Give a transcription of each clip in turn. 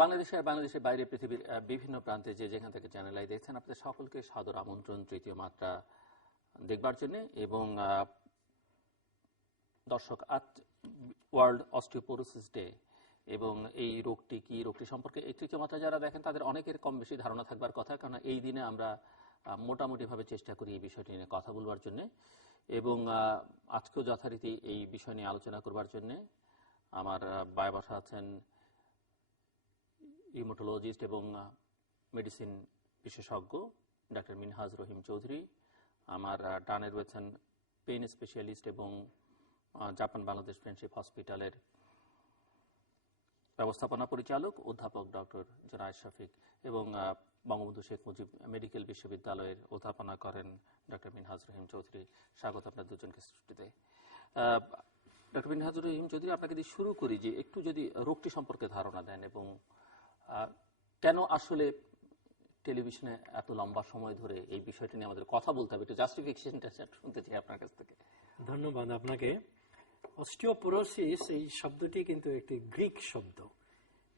বাংলাদেশে আর বাংলাদেশের বাইরে পৃথিবীর বিভিন্ন প্রান্তে যে যেখান থেকে চ্যানেল আই দেখছেন, আপনাদের সকলকে সাদর আমন্ত্রণ তৃতীয় মাত্রা দেখবার জন্য। এবং দর্শক, আজ ওয়ার্ল্ড অস্টিওপোরোসিস ডে, এবং এই রোগটি কি, রোগটি সম্পর্কে এই তৃতীয় মাত্রা যারা দেখেন তাদের অনেকের কম বেশি ধারণা থাকবার কথা, কারণ এই দিনে আমরা মোটামুটিভাবে চেষ্টা করি এই বিষয়টি নিয়ে কথা বলবার জন্য। এবং আজকেও যথারীতি এই বিষয় নিয়ে আলোচনা করবার জন্য আমার বায়ে বসা আছেন ইউমেটোলজিস্ট এবং মেডিসিন বিশেষজ্ঞ ডাক্তার মিনহাজ রহিম চৌধুরী। আমার ডানে রয়েছেন পেইন স্পেশালিস্ট এবং জাপান বাংলাদেশ ফ্রেন্ডশিপ হসপিটালের ব্যবস্থাপনা পরিচালক অধ্যাপক ডক্টর জোনায়েদ শফিক, এবং বঙ্গবন্ধু শেখ মুজিব মেডিকেল বিশ্ববিদ্যালয়ের অধ্যাপনা করেন ডক্টর মিনহাজ রহিম চৌধুরী। স্বাগত আপনার দুজনকে সৃষ্টিতে। ডক্টর মিনহাজ রহিম চৌধুরী, আপনাকে দিয়ে শুরু করি যে একটু যদি রোগটি সম্পর্কে ধারণা দেন, এবং কেন আসলে টেলিভিশনে এত লম্বা সময় ধরে এই বিষয়টি নিয়ে আমাদের কথা বলতে হবে, একটু জাস্টিফিকেশনটা শুনতে চাই আপনার কাছ থেকে। ধন্যবাদ আপনাকে। অস্টিওপোরোসিস এই শব্দটি কিন্তু একটি গ্রিক শব্দ।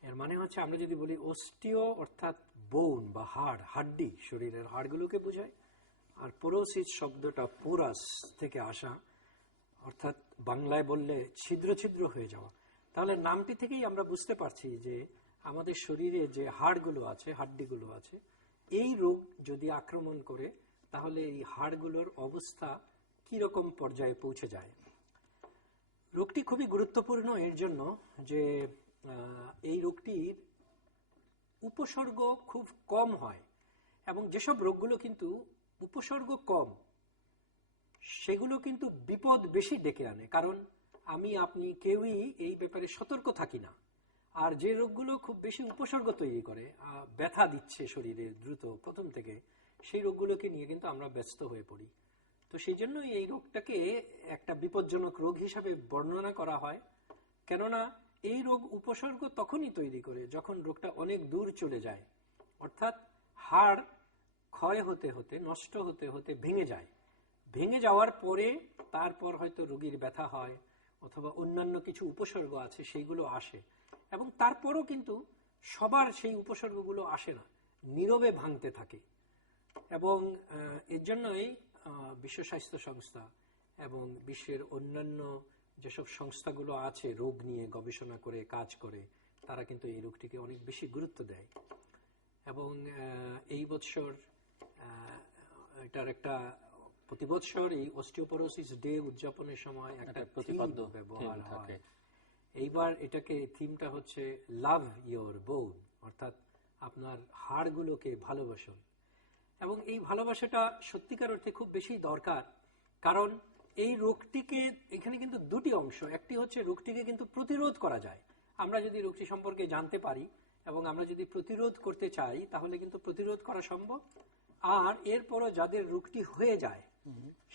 এর মানে হচ্ছে, আমরা যদি বলি অস্টিও অর্থাৎ বোন বা হাড়, হাড্ডি, শরীরের হাড়গুলোকে বোঝায়। আর পোরোসিস শব্দটা পোরাস থেকে আসা, অর্থাৎ বাংলায় বললে ছিদ্র ছিদ্র হয়ে যাওয়া। তাহলে নামটি থেকেই আমরা বুঝতে পারছি যে আমাদের শরীরে যে হাড়গুলো আছে, হাড্ডিগুলো আছে, এই রোগ যদি আক্রমণ করে তাহলে এই হাড়গুলোর অবস্থা কিরকম পর্যায়ে পৌঁছে যায়। রোগটি খুবই গুরুত্বপূর্ণ এর জন্য যে এই রোগটির উপসর্গ খুব কম হয়, এবং যেসব রোগগুলো কিন্তু উপসর্গ কম সেগুলো কিন্তু বিপদ বেশি ডেকে আনে, কারণ আমি আপনি কেউই এই ব্যাপারে সতর্ক থাকি না। আর যে রোগগুলো খুব বেশি উপসর্গ তৈরি করে, ব্যথা দিচ্ছে শরীরে দ্রুত প্রথম থেকে, সেই রোগগুলোকে নিয়ে কিন্তু আমরা ব্যস্ত হয়ে পড়ি। তো সেই জন্যই এই রোগটাকে একটা বিপজ্জনক রোগ হিসাবে বর্ণনা করা হয়, কেননা এই রোগ উপসর্গ তখনই তৈরি করে যখন রোগটা অনেক দূর চলে যায়, অর্থাৎ হাড় ক্ষয় হতে হতে, নষ্ট হতে হতে ভেঙে যায়। ভেঙে যাওয়ার পরে তারপর হয়তো রোগীর ব্যথা হয় অথবা অন্যান্য কিছু উপসর্গ আছে সেইগুলো আসে, এবং তারপরও কিন্তু সবার সেই উপসর্গগুলো আসে না, নীরবে ভাঙতে থাকে। এবং এর জন্যই বিশ্ব স্বাস্থ্য সংস্থা এবং বিশ্বের অন্যান্য যেসব সংস্থাগুলো আছে রোগ নিয়ে গবেষণা করে কাজ করে, তারা কিন্তু এই রোগটিকে অনেক বেশি গুরুত্ব দেয়। এবং এই বছর এটার একটা প্রতি বছর এই অস্টিওপোরোসিস ডে উদযাপনের সময় একটা প্রতিপাদ্য ব্যবহার হয়। এইবার এটাকে থিমটা হচ্ছে লাভ ইয়োর বোন, অর্থাৎ আপনার হাড়গুলোকে ভালোবাসুন। এবং এই ভালোবাসাটা সত্যিকার অর্থে খুব বেশি দরকার, কারণ এই রোগটিকে, এখানে কিন্তু দুটি অংশ। একটি হচ্ছে রোগটিকে কিন্তু প্রতিরোধ করা যায়, আমরা যদি রোগটি সম্পর্কে জানতে পারি এবং আমরা যদি প্রতিরোধ করতে চাই তাহলে কিন্তু প্রতিরোধ করা সম্ভব। আর এরপরও যাদের রোগটি হয়ে যায়,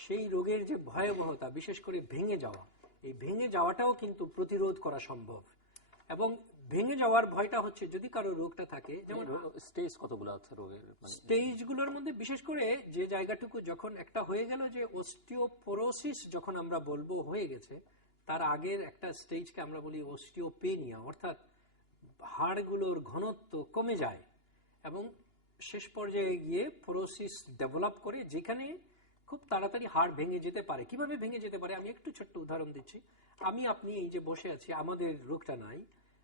সেই রোগের যে ভয়াবহতা, বিশেষ করে ভেঙে যাওয়া, এই ভেঙে যাওয়াটাও কিন্তু প্রতিরোধ করা সম্ভব। এবং ভেঙে যাওয়ার ভয়টা হচ্ছে যদি কারো রোগটা থাকে, যেমন স্টেজ কতগুলো আছে রোগের, স্টেজগুলোর মধ্যে বিশেষ করে যে জায়গাটুকু যখন একটা হয়ে গেল যে অস্টিওপোরোসিস যখন আমরা বলবো হয়ে গেছে, তার আগের একটা স্টেজকে আমরা বলি অস্টিওপেনিয়া, অর্থাৎ হাড়গুলোর ঘনত্ব কমে যায় এবং শেষ পর্যায়ে গিয়ে পোরোসিস ডেভেলপ করে, যেখানে খুব তাড়াতাড়ি হাড় ভেঙে যেতে পারে। কিভাবে ভেঙে যেতে পারে আমি একটু ছোট্ট উদাহরণ দিচ্ছি। আমি আপনি এই যে বসে আছি, আমাদের রোগটা নাই,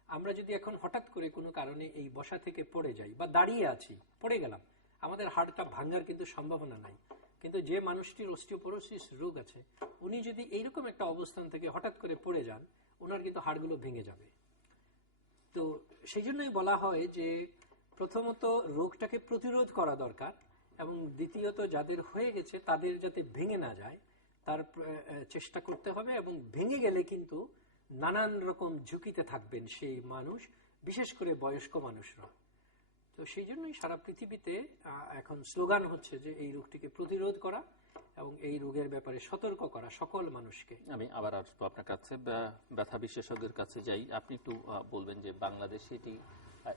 আমরা যদি এখন হঠাৎ করে কোনো কারণে এই বসা থেকে পড়ে যাই বা দাঁড়িয়ে আছি, পড়ে গেলাম, আমাদের হাড়টা ভাঙার কিন্তু সম্ভাবনা নাই। কিন্তু যে মানুষটির অস্টিওপোরোসিস রোগ আছে, উনি যদি এইরকম একটা অবস্থান থেকে হঠাৎ করে পড়ে যান, ওনার কিন্তু হাড়গুলো ভেঙে যাবে। তো সেই জন্যই বলা হয় যে প্রথমত রোগটাকে প্রতিরোধ করা দরকার, এবং দ্বিতীয়ত যাদের হয়ে গেছে তাদের যাতে ভেঙে না যায় তার চেষ্টা করতে হবে। এবং ভেঙে গেলে কিন্তু নানান রকম ঝুঁকিতে থাকবেন সেই মানুষ, বিশেষ করে বয়স্ক মানুষরা। তো সেই জন্যই সারা পৃথিবীতে এখন স্লোগান হচ্ছে যে এই রোগটিকে প্রতিরোধ করা এবং এই রোগের ব্যাপারে সতর্ক করা সকল মানুষকে। আমি আবার আসবো আপনার কাছে, ব্যথা বিশেষজ্ঞের কাছে যাই। আপনি একটু বলবেন যে বাংলাদেশে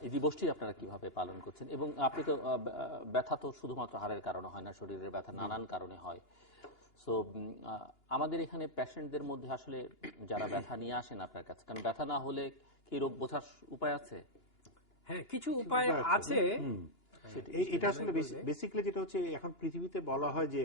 এই দিবসটি আপনারা কিভাবে পালন করছেন, এবং আপনি তো ব্যথা তো শুধুমাত্র হাড়ের কারণে হয় না, শরীরের ব্যথা নানান কারণে হয়। সো আমাদের এখানে পেশেন্টদের মধ্যে আসলে যারা ব্যথা নিয়ে আসেন আপনার কাছে, কারণ ব্যথা না হলে কি রোগ বোঝার উপায় আছে? হ্যাঁ, কিছু উপায় আছে। এটা আসলে বেসিক্যালি যেটা হচ্ছে এখন পৃথিবীতে বলা হয় যে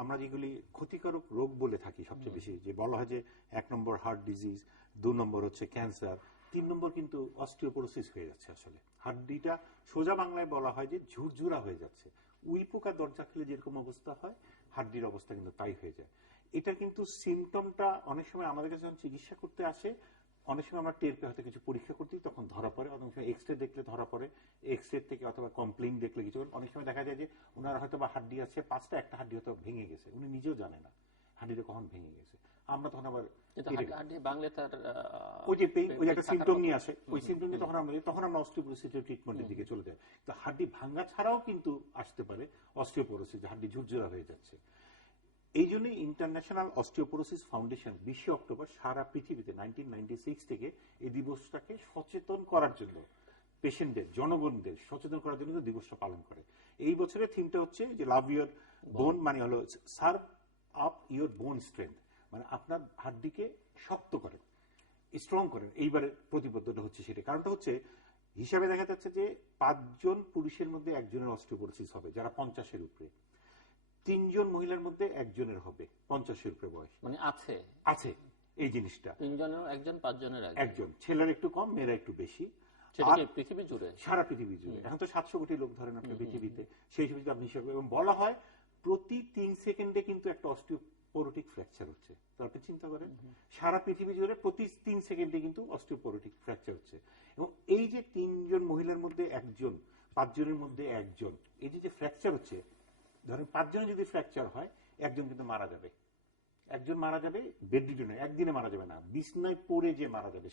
আমরা যেগুলি ক্ষতিকারক রোগ বলে থাকি সবচেয়ে বেশি, যে বলা হয় যে 1 নম্বর হার্ট ডিজিজ, 2 নম্বর হচ্ছে ক্যান্সার, 3 নম্বর কিন্তু অস্টিওপোরোসিস হয়ে যাচ্ছে। আসলে হাড্ডিটা সোজা বাংলায় বলা হয় যে ঝুরঝুরা হয়ে যাচ্ছে। উই পোকা দরজা খুলে যেরকম অবস্থা হয়, হাড্ডির অবস্থা কিন্তু তাই হয়ে যায়। এটা কিন্তু সিমটমটা অনেক সময় আমাদের কাছে যখন চিকিৎসা করতে আসে, অনেক সময় আমরা টের পেয়ে হয়তো কিছু পরীক্ষা করতে তখন ধরা পড়ে, অনেক সময় এক্স রে দেখলে ধরা পড়ে, এক্স রে থেকে অথবা কমপ্লেইন দেখলে কিছু, অনেক সময় দেখা যায় যে ওনার হয়তো বা হাড্ডি আছে 5টা, একটা হাড্ডি হয়তো ভেঙে গেছে, উনি নিজেও জানে না হাড্ডিটা কখন ভেঙে গেছে। আমরা তখন আবার ওই যে পেইন, ওই একটা সিমটম নিয়ে আসে, ওই সিমটম নিয়ে তখন আমরা অস্টিওপোরোসিসের ট্রিটমেন্টের দিকে চলে যাই। তো হাড্ডি ভাঙা ছাড়াও কিন্তু আসতে পারে অস্টিওপোরোসিস, হাড্ডি ঝুরঝুরা হয়ে যাচ্ছে। এই জন্যই ইন্টারন্যাশনাল অস্টিওপোরোসিস ফাউন্ডেশন 20 অক্টোবর সারা পৃথিবীতে 1996 থেকে এই দিবসটাকে সচেতন করার জন্য, পেশেন্টদের, জনগণদের সচেতন করার জন্য দিবসটা পালন করে। এই বছরের থিমটা হচ্ছে যে লাভ ইউর বোন, মানে হলো সার্ভ আপ ইউর বোন স্ট্রেংথ, মানে আপনার হাড্ডিকে শক্ত করেন, স্ট্রং করেন। এইবারের প্রতিবদ্ধতা হচ্ছে সেটা। কারণটা হচ্ছে হিসাবে দেখা যাচ্ছে যে 5 জন পুরুষের মধ্যে একজনের অস্টিওপোরোসিস হবে যারা 50-এর উপরে, 3 জন মহিলার মধ্যে একজনের হবে 50-এর উপরে বয়স, মানে আছে এই জিনিসটা। 3 জনের একজন, 5 জনের একজন, ছেলেরা একটু কম, মেয়েরা একটু বেশি। পৃথিবী জুড়ে, সারা পৃথিবী জুড়ে এখন তো 700 কোটি লোক ধরেন আপনি পৃথিবীতে, সেই হিসেবে আপনি হিসাব, এবং বলা হয় প্রতি 3 সেকেন্ডে কিন্তু একটা অস্টিওপোরোটিক ফ্র্যাকচার হচ্ছে। তো আপনি চিন্তা করেন সারা পৃথিবী জুড়ে প্রতি 3 সেকেন্ডে কিন্তু অস্টিওপোরোটিক ফ্র্যাকচার হচ্ছে। এবং এই যে 3 জন মহিলার মধ্যে একজন, 5 জনের মধ্যে একজন, এই যে ফ্র্যাকচার হচ্ছে, ধরেন 5 জনের যদি ফ্র্যাকচার হয়, একজন কিন্তু মারা যাবে। একজন মারা যাবে বেডরিডেন, একদিনে মারা যাবে না, বিছনায় পড়ে যে মারা যাবে,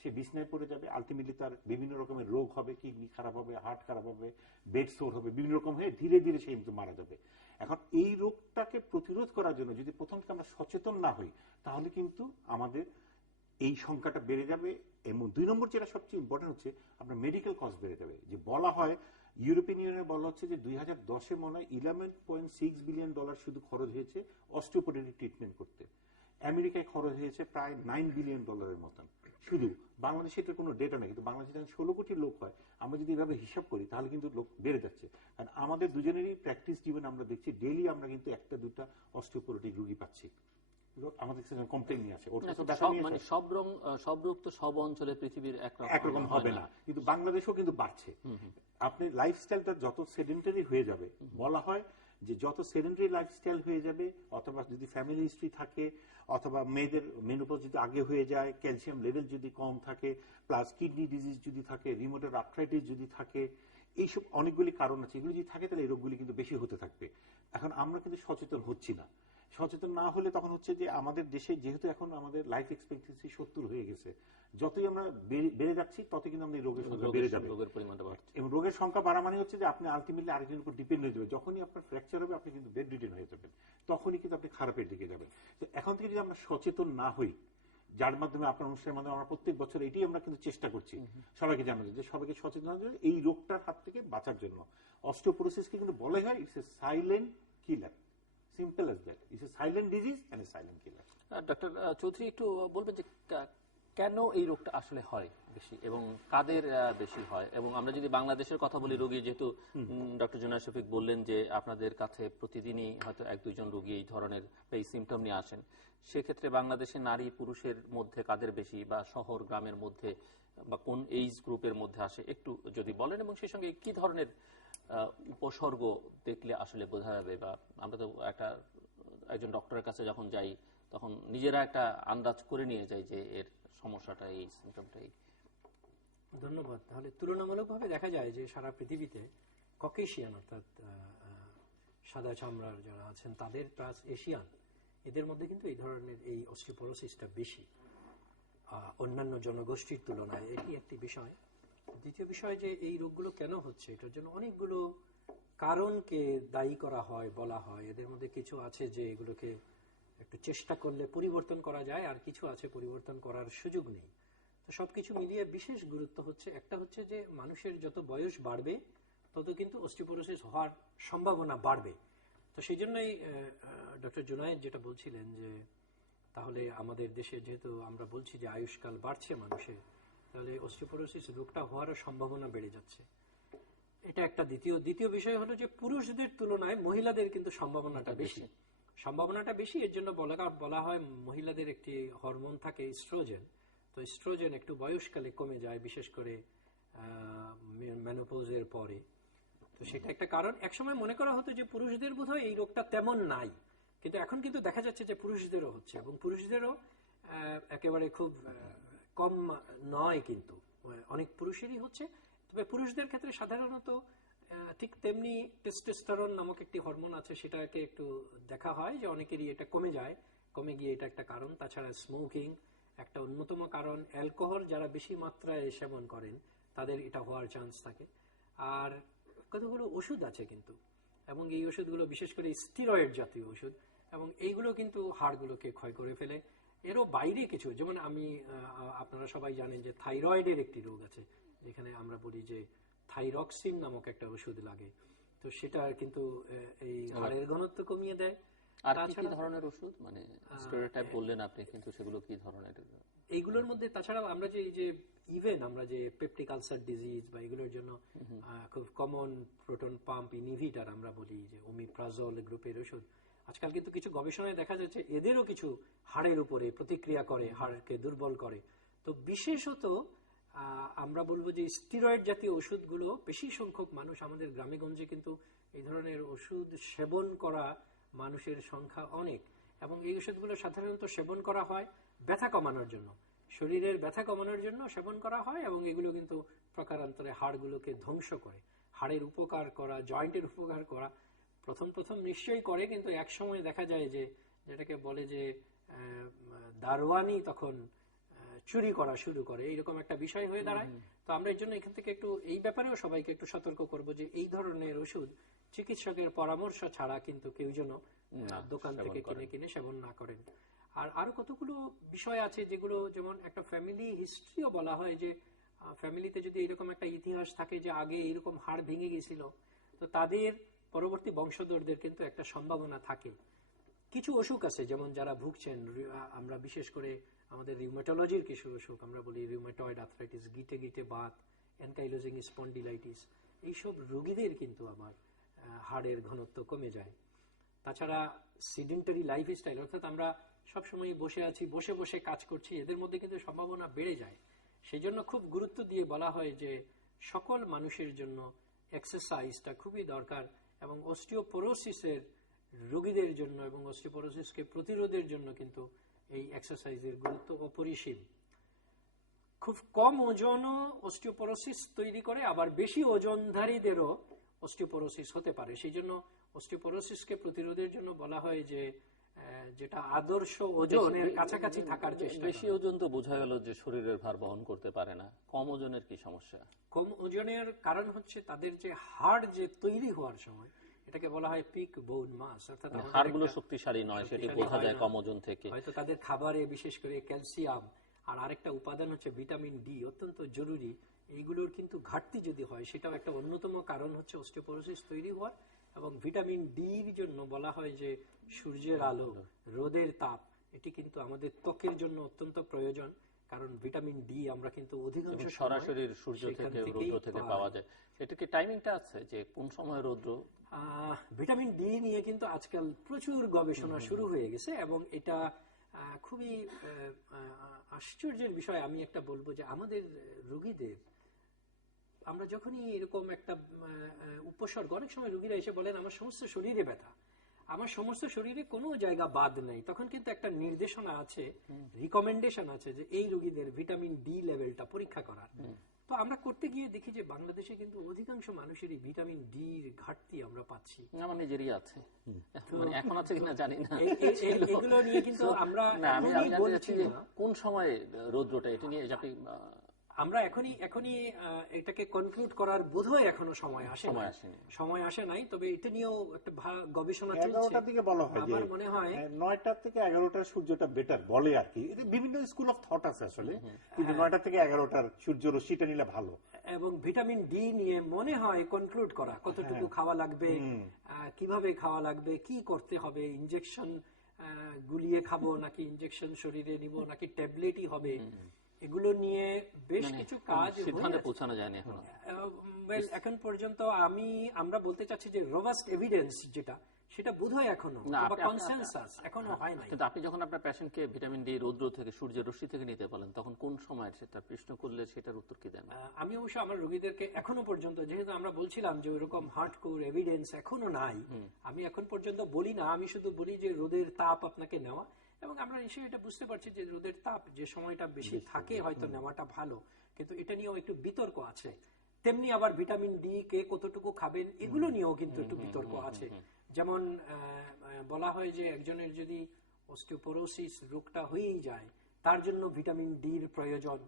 সে বিছনায় পড়ে যাবে। আলটিমেটলি তার বিভিন্ন রকমের রোগ হবে, কিডনি খারাপ হবে, হার্ট খারাপ হবে, বেড সোর হবে, বিভিন্ন রকম হয়ে ধীরে ধীরে সে কিন্তু মারা যাবে। এখন এই রোগটাকে প্রতিরোধ করার জন্য যদি প্রথম থেকে আমরা সচেতন না হই, তাহলে কিন্তু আমাদের এই সংখ্যাটা বেড়ে যাবে। এবং 2 নম্বর যেটা সবচেয়ে ইম্পর্টেন্ট হচ্ছে আপনার মেডিকেল কস্ট বেড়ে যাবে। যে বলা হয় ইউরোপিয়ান ইউনিয়নে বলা হচ্ছে যে 2010-এ মনে হয় $11.6 বিলিয়ন শুধু খরচ হয়েছে অস্টিওপোরোটিক ট্রিটমেন্ট করতে। আমেরিকায় খরচ হয়েছে প্রায় $9 বিলিয়ন মতন। শুধু বাংলাদেশে এটা কোনো ডেটা নেই, কিন্তু বাংলাদেশে 16 কোটি লোক হয়, আমরা যদি এভাবে হিসাব করি তাহলে কিন্তু লোক বেড়ে যাচ্ছে। কারণ আমাদের দুজনেরই প্র্যাকটিস জীবনে আমরা দেখছি ডেইলি আমরা কিন্তু 1-2টা অস্টিওপোরোটিক রোগী পাচ্ছি। আমাদের কমপ্লেইন নিয়ে আসে, মানে সব রোগ তো সব অঞ্চলে পৃথিবীর একরকম হবে না, কিন্তু বাংলাদেশেও কিন্তু বাড়ছে। আপনি লাইফস্টাইলটা যত সেডেন্টারি হয়ে যাবে, বলা হয় যে যত সেডেন্টারি লাইফস্টাইল হয়ে যাবে, অথবা যদি ফ্যামিলি হিস্ট্রি থাকে, অথবা মেয়েদের মেনোপজ যদি আগে হয়ে যায়, ক্যালসিয়াম লেভেল যদি কম থাকে, প্লাস কিডনি ডিজিজ যদি থাকে, রিমোটেড আর্থ্রাইটিস যদি থাকে, এইসব অনেকগুলি কারণ আছে, এগুলো যদি থাকে তাহলে এই রোগগুলি কিন্তু বেশি হতে থাকবে। এখন আমরা কিন্তু সচেতন হচ্ছি না। সচেতন না হলে তখন হচ্ছে যে আমাদের দেশে যেহেতু এখন আমাদের লাইফ এক্সপেক্টেন্সি 70 হয়ে গেছে, যতই আমরা বেড়ে যাচ্ছি ততই কিন্তু আমাদের রোগের সংখ্যা বেড়ে যাবে, এবং রোগের সংখ্যা বাড়া মানে হচ্ছে যে আপনি আলটিমেটলি আরেকজনের উপর ডিপেন্ড হয়ে যাবে। যখনই আপনার ফ্র্যাকচার হবে আপনি কিন্তু বেড রিডেন হয়ে যাবেন, তখনই কিন্তু আপনি খারাপের দিকে যাবেন। তো এখন থেকে যদি আমরা সচেতন না হই, যার মাধ্যমে আপনার অনুষ্ঠানের মাধ্যমে আমরা প্রত্যেক বছর এটাই আমরা কিন্তু চেষ্টা করছি সবাইকে জানাতে, যে সবাইকে সচেতন হওয়া যায় এই রোগটার হাত থেকে বাঁচার জন্য। অস্টিওপোরোসিসকে কিন্তু বলা হয় it's a silent killer, simple as that, it's a silent disease and a silent killer. Doctor Chowdhury একটু বলবেন যে কেন এই রোগটা আসলে হয় বেশি এবং কাদের বেশি হয়? এবং আমরা যদি বাংলাদেশের কথা বলি, রোগী যেহেতু ডক্টর জুনায়েদ শফিক বললেন যে আপনাদের কাছে প্রতিদিনই হয়তো 1-2 জন রোগী এই ধরনের এই সিমটম নিয়ে আসেন, সেক্ষেত্রে বাংলাদেশে নারী পুরুষের মধ্যে কাদের বেশি, বা শহর গ্রামের মধ্যে, বা কোন এইজ গ্রুপের মধ্যে আসে একটু যদি বলেন, এবং সেই সঙ্গে কি ধরনের উপসর্গ দেখলে আসলে বোঝা যাবে, বা আমরা তো একজন ডক্টরের কাছে যখন যাই তখন নিজেরা একটা আন্দাজ করে নিয়ে যাই যে এর সমস্যাটা এই, সিমটমটাই। ধন্যবাদ। তাহলে তুলনামূলকভাবে দেখা যায় যে সারা পৃথিবীতে ককেশিয়ান অর্থাৎ সাদা চামড়ার যারা আছেন তাদের প্লাস এশিয়ান, এদের মধ্যে কিন্তু এই ধরনের এই অস্টিওপোরোসিসটা বেশি অন্যান্য জনগোষ্ঠীর তুলনায়। এটি একটি বিষয়। দ্বিতীয় বিষয় যে এই রোগগুলো কেন হচ্ছে, এটার জন্য অনেকগুলো কারণকে দায়ী করা হয়, বলা হয়। এদের মধ্যে কিছু আছে যে এগুলোকে একটু চেষ্টা করলে পরিবর্তন করা যায়, আর কিছু আছে পরিবর্তন করার সুযোগ নেই। তো সবকিছু মিলিয়ে বিশেষ গুরুত্ব হচ্ছে, একটা হচ্ছে যে মানুষের যত বয়স বাড়বে তত কিন্তু অস্টিওপোরোসিস হওয়ার সম্ভাবনা বাড়বে। তো সেই জন্যই ডক্টর জুনায়েদ যেটা বলছিলেন যে তাহলে আমাদের দেশে যেহেতু আমরা বলছি যে আয়ুষ্কাল বাড়ছে মানুষের, তাহলে অস্টিওপোরোসিস রোগটা হওয়ার সম্ভাবনা বেড়ে যাচ্ছে। এটা একটা দ্বিতীয় বিষয় হলো যে পুরুষদের তুলনায় মহিলাদের কিন্তু সম্ভাবনাটা বেশি। এর জন্য বলা হয় মহিলাদের একটি হরমোন থাকে ইস্ট্রোজেন। তো ইস্ট্রোজেন একটু বয়সকালে কমে যায়, বিশেষ করে মেনোপজের পরে। তো সেটা একটা কারণ। একসময় মনে করা হতো যে পুরুষদের বোধহয় এই রোগটা তেমন নাই, কিন্তু এখন কিন্তু দেখা যাচ্ছে যে পুরুষদেরও হচ্ছে, এবং পুরুষদেরও একেবারে খুব কম নয়, কিন্তু অনেক পুরুষেরই হচ্ছে। তবে পুরুষদের ক্ষেত্রে সাধারণত ঠিক তেমনি টেস্টোস্টেরন নামক একটি হরমোন আছে, সেটাকে একটু দেখা হয় যে অনেকেরই এটা কমে গিয়ে এটা একটা কারণ। তাছাড়া স্মোকিং একটা অন্যতম কারণ। অ্যালকোহল যারা বেশি মাত্রায় সেবন করেন তাদের এটা হওয়ার চান্স থাকে। আর কতগুলো ওষুধ আছে কিন্তু, এবং এই ওষুধগুলো বিশেষ করে স্টেরয়েড জাতীয় ওষুধ, এবং এইগুলো কিন্তু হাড়গুলোকে ক্ষয় করে ফেলে। এরও বাইরে কিছু, যেমন আপনারা সবাই জানেন যে থাইরয়েডের একটি রোগ আছে, যেখানে আমরা বলি যে থাইরক্সিন নামক একটা ওষুধ লাগে। তো সেটা কিন্তু এই হাড়ের ঘনত্ব কমিয়ে দেয়। আর কি ধরনের ওষুধ, মানে স্টেরয়েড বললেন আপনি, কিন্তু সেগুলো কি ধরনের? এইগুলোর মধ্যে তাছাড়াও আমরা আমরা যে পেপটিক আলসার ডিজিজ বা এগুলোর জন্য খুব কমন প্রোটন পাম্প ইনহিবিটর আমরা বলি, যে ওমিপ্রাজল গ্রুপের ওষুধ, আজকাল কিন্তু কিছু গবেষণায় দেখা যাচ্ছে এদেরও কিছু হাড়ের উপরে প্রতিক্রিয়া করে, হাড়কে দুর্বল করে। তো বিশেষত আমরা বলবো যে স্টেরয়েড জাতীয় ওষুধগুলো বেশি সংখ্যক মানুষ আমাদের গ্রামেগঞ্জে কিন্তু এই ধরনের ওষুধ সেবন করা মানুষের সংখ্যা অনেক। এবং এই ওষুধগুলো সাধারণত সেবন করা হয় ব্যথা কমানোর জন্য, শরীরের ব্যথা কমানোর জন্য সেবন করা হয়, এবং এগুলো কিন্তু প্রকারান্তরে হাড়গুলোকে ধ্বংস করে। হাড়ের উপকার করা, জয়েন্টের উপকার করা প্রথম নিশ্চয়ই করে, কিন্তু এক সময় দেখা যায় যে যেটাকে বলে যে দারোয়ানি তখন চুরি করা শুরু করে, এইরকম একটা বিষয় হয়ে দাঁড়ায়। তো আমরা এর জন্য এখান থেকে একটু এই ব্যাপারেও সবাইকে একটু সতর্ক করব যে এই ধরনের ওষুধ চিকিৎসকের পরামর্শ ছাড়া কিন্তু কেউ যেন দোকান থেকে কিনে সেবন না করেন। আর আরো কতগুলো বিষয় আছে যেগুলো, যেমন একটা ফ্যামিলি হিস্ট্রিও বলা হয় যে ফ্যামিলিতে যদি এরকম একটা ইতিহাস থাকে যে আগে এইরকম হাড় ভেঙে গেছিল, তো তাদের পরবর্তী বংশধরদের কিন্তু একটা সম্ভাবনা থাকে। কিছু অসুখ আছে, যেমন যারা ভুগছেন, আমরা বিশেষ করে আমাদের রিউমেটোলজির কিছু অসুখ, আমরা বলি rheumatoid arthritis, গিটে Baat, ankylosing spondylitis, এইসব রোগীদের কিন্তু আবার হাড়ের ঘনত্ব কমে যায়। তাছাড়া সিডেন্টারি লাইফস্টাইল, অর্থাৎ আমরা সবসময় বসে আছি, বসে বসে কাজ করছি, এদের মধ্যে কিন্তু সম্ভাবনা বেড়ে যায়। সেই জন্য খুব গুরুত্ব দিয়ে বলা হয় যে সকল মানুষের জন্য এক্সারসাইজটা খুবই দরকার, এবং অস্টিওপোরোসিসের রোগীদের জন্য এবং অস্টিওপোরোসিসকে প্রতিরোধের জন্য কিন্তু এই এক্সারসাইজের গুরুত্ব অপরিসীম। খুব কম ওজনও অস্টিওপোরোসিস তৈরি করে, আবার বেশি ওজনধারীদেরও অস্টিওপোরোসিস হতে পারে। সেই জন্য অস্টিওপোরোসিসকে প্রতিরোধের জন্য বলা হয় যে যেটা আদর্শ ওজনের কাছাকাছি থাকার চেষ্টা। বেশি ওজন তো বোঝা গেল যে শরীরের ভার বহন করতে পারে না। কম ওজনের কি সমস্যা? কম ওজনের কারণ হচ্ছে তাদের যে হাড় যে তৈরি হওয়ার সময়, এটাকে বলা হয় পিক বোন মাস, অর্থাৎ হাড়গুলো শক্তিশালী নয়, সেটি বোঝা যায় কম ওজন থেকে। হয়তো তাদের খাবারে বিশেষ করে ক্যালসিয়াম আর আরেকটা উপাদান হচ্ছে ভিটামিন ডি অত্যন্ত জরুরি, এইগুলোর কিন্তু ঘাটতি যদি হয়, সেটাও একটা অন্যতম কারণ হচ্ছে অস্টিওপোরোসিস তৈরি হওয়ার। এবং ভিটামিন ডির জন্য বলা হয় যে সূর্যের আলো, রোদের তাপ, এটি কিন্তু আমাদের ত্বকের জন্য অত্যন্ত প্রয়োজন, কারণ ভিটামিন ডি আমরা কিন্তু অধিকাংশ সরাসরি সূর্য থেকে, রৌদ্র থেকে পাওয়া যায়। এটা কি টাইমিংটা আছে যে কোন সময় রৌদ্র? ভিটামিন ডি নিয়ে কিন্তু আজকাল প্রচুর গবেষণা শুরু হয়ে গেছে, এবং এটা খুবই আশ্চর্যের বিষয়। আমি একটা বলবো যে আমাদের রোগীদের, আমরা যখনই এরকম একটা উপসর্গ, অনেক সময় রোগীরা এসে বলেন আমার সমস্ত শরীরে ব্যথা, আমার সমস্ত শরীরে কোনো জায়গা বাদ নেই, তখন কিন্তু একটা নির্দেশনা আছে, রিকমেন্ডেশন আছে যে এই রোগীদের ভিটামিন ডি লেভেলটা পরীক্ষা করার। তো আমরা করতে গিয়ে দেখি যে বাংলাদেশে কিন্তু অধিকাংশ মানুষেরই ভিটামিন ডির ঘাটতি আমরা পাচ্ছি। আমার নিজেরই আছে, এখন আছে কিনা জানি না। এগুলো নিয়ে কিন্তু আমরা কোন সময়ে রৌদ্রটা, এটা নিয়ে আপনি আমরা এখনই এটাকে কনক্লুড করার বোধহয় এখনো সময় আসে নাই, তবে এটা নিয়েও একটা গবেষণা চলছে। 11টার দিকে বলা হয়, আমার মনে হয় 9টা থেকে 11টার সূর্যটা বেটার বলে আর কি। এটা বিভিন্ন স্কুল অফ থট আছে আসলে, কিন্তু 9টা থেকে 11টার সূর্য রশ্মিটা নিলে ভালো। এবং ভিটামিন ডি নিয়ে মনে হয় কনক্লুড করা, কতটুকু খাওয়া লাগবে, কিভাবে খাওয়া লাগবে, কি করতে হবে, ইনজেকশন গুলিয়ে খাবো নাকি ইনজেকশন শরীরে নিব নাকি ট্যাবলেটই হবে, এগুলো নিয়ে বেশ বেশ কিছু কাজ সিদ্ধান্তে পৌঁছানো যায়নি এখনো। এখন পর্যন্ত আমরা বলতে চাচ্ছি যে রোবাস্ট এভিডেন্স যেটা, সেটা বোধহয় এখনো কনসেনসাস এখনো হয় না। কিন্তু আপনি যখন আপনার পেশেন্টকে ভিটামিন ডি রৌদ্র থেকে, সূর্যের রশ্মি থেকে নিতে বলেন, তখন কোন সময় সেটা প্রশ্ন করলে সেটার উত্তর কি দেন? আমি অবশ্য আমার রোগীদেরকে এখনো পর্যন্ত, যেহেতু আমরা বলছিলাম যে ওইরকম হার্ডকোর এভিডেন্স এখনো নাই, আমি এখন পর্যন্ত বলি না। আমি শুধু বলি যে রোদের তাপ আপনাকে নেওয়া, এবং আমরা নিশ্চয়ই এটা বুঝতে পারছি যে রোদের তাপ যে সময়টা বেশি থাকে হয়তো নেওয়াটা ভালো, কিন্তু এটা নিয়েও একটু বিতর্ক আছে। তেমনি আবার ভিটামিন ডি কে কতটুকু খাবেন এগুলো নিয়েও কিন্তু একটু বিতর্ক আছে। যেমন বলা হয় যে একজনের যদি অস্টিওপোরোসিস রোগটা হয়েই যায়, তার জন্য ভিটামিন ডির প্রয়োজন,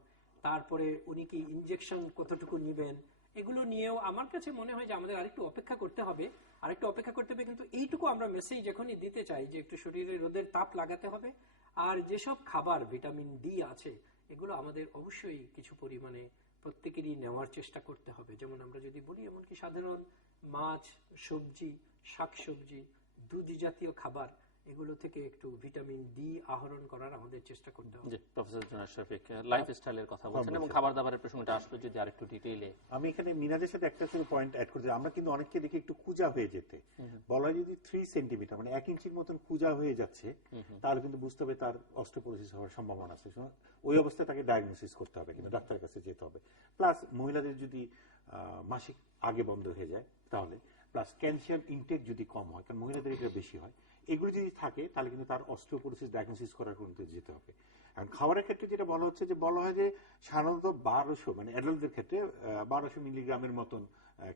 তারপরে উনি কি ইনজেকশন কতটুকু নেবেন, এগুলো নিয়েও আমার কাছে মনে হয় যে আমাদের আরেকটু অপেক্ষা করতে হবে। কিন্তু এইটুকু আমরা মেসেজ এখনই দিতে চাই যে একটু শরীরে রোদের তাপ লাগাতে হবে। আর যেসব খাবার ভিটামিন ডি আছে এগুলো আমাদের অবশ্যই কিছু পরিমাণে প্রত্যেকেরই নেওয়ার চেষ্টা করতে হবে। যেমন আমরা যদি বলি, এমনকি সাধারণ মাছ, সবজি, শাকসবজি, দুধ জাতীয় খাবার, এগুলো থেকে একটু ভিটামিন ডি আহরণ করার আমাদের চেষ্টা করতে হবে। জি, প্রফেসর জোনায়েদ শফিক লাইফস্টাইলের কথা বলছেন এবং খাবার দাবারের প্রসঙ্গটা আসলো, যদি আরেকটু ডিটেইলে। আমি এখানে মিনাজের সাথে একটা পয়েন্ট অ্যাড করতে, আমরা কিন্তু অনেককে দেখি একটু কুজা হয়ে যেতে বলা হয়, যদি 3 সেন্টিমিটার মানে 1 ইঞ্চির মতন কুজা হয়ে যাচ্ছে, তাহলে কিন্তু বুঝতে হবে তার অস্টিওপোরোসিস হওয়ার সম্ভাবনা আছে। ওই অবস্থায় তাকে ডায়াগনোসিস করতে হবে, কিন্তু ডাক্তারের কাছে যেতে হবে। প্লাস মহিলাদের যদি মাসিক আগে বন্ধ হয়ে যায় তাহলে, প্লাস ক্যালসিয়াম ইনটেক যদি কম হয়, কারণ মহিলাদের এটা বেশি হয়, এগুলো যদি থাকে তাহলে কিন্তু তার অস্টিওপোরোসিস ডায়াগনোসিস করার করতে যেতে হবে। এখন খাবারের ক্ষেত্রে যেটা বলা হচ্ছে, যে বলা হয় যে সাধারণত 1200 মানে অ্যাডাল্টদের ক্ষেত্রে 1200 মিলিগ্রামের মতন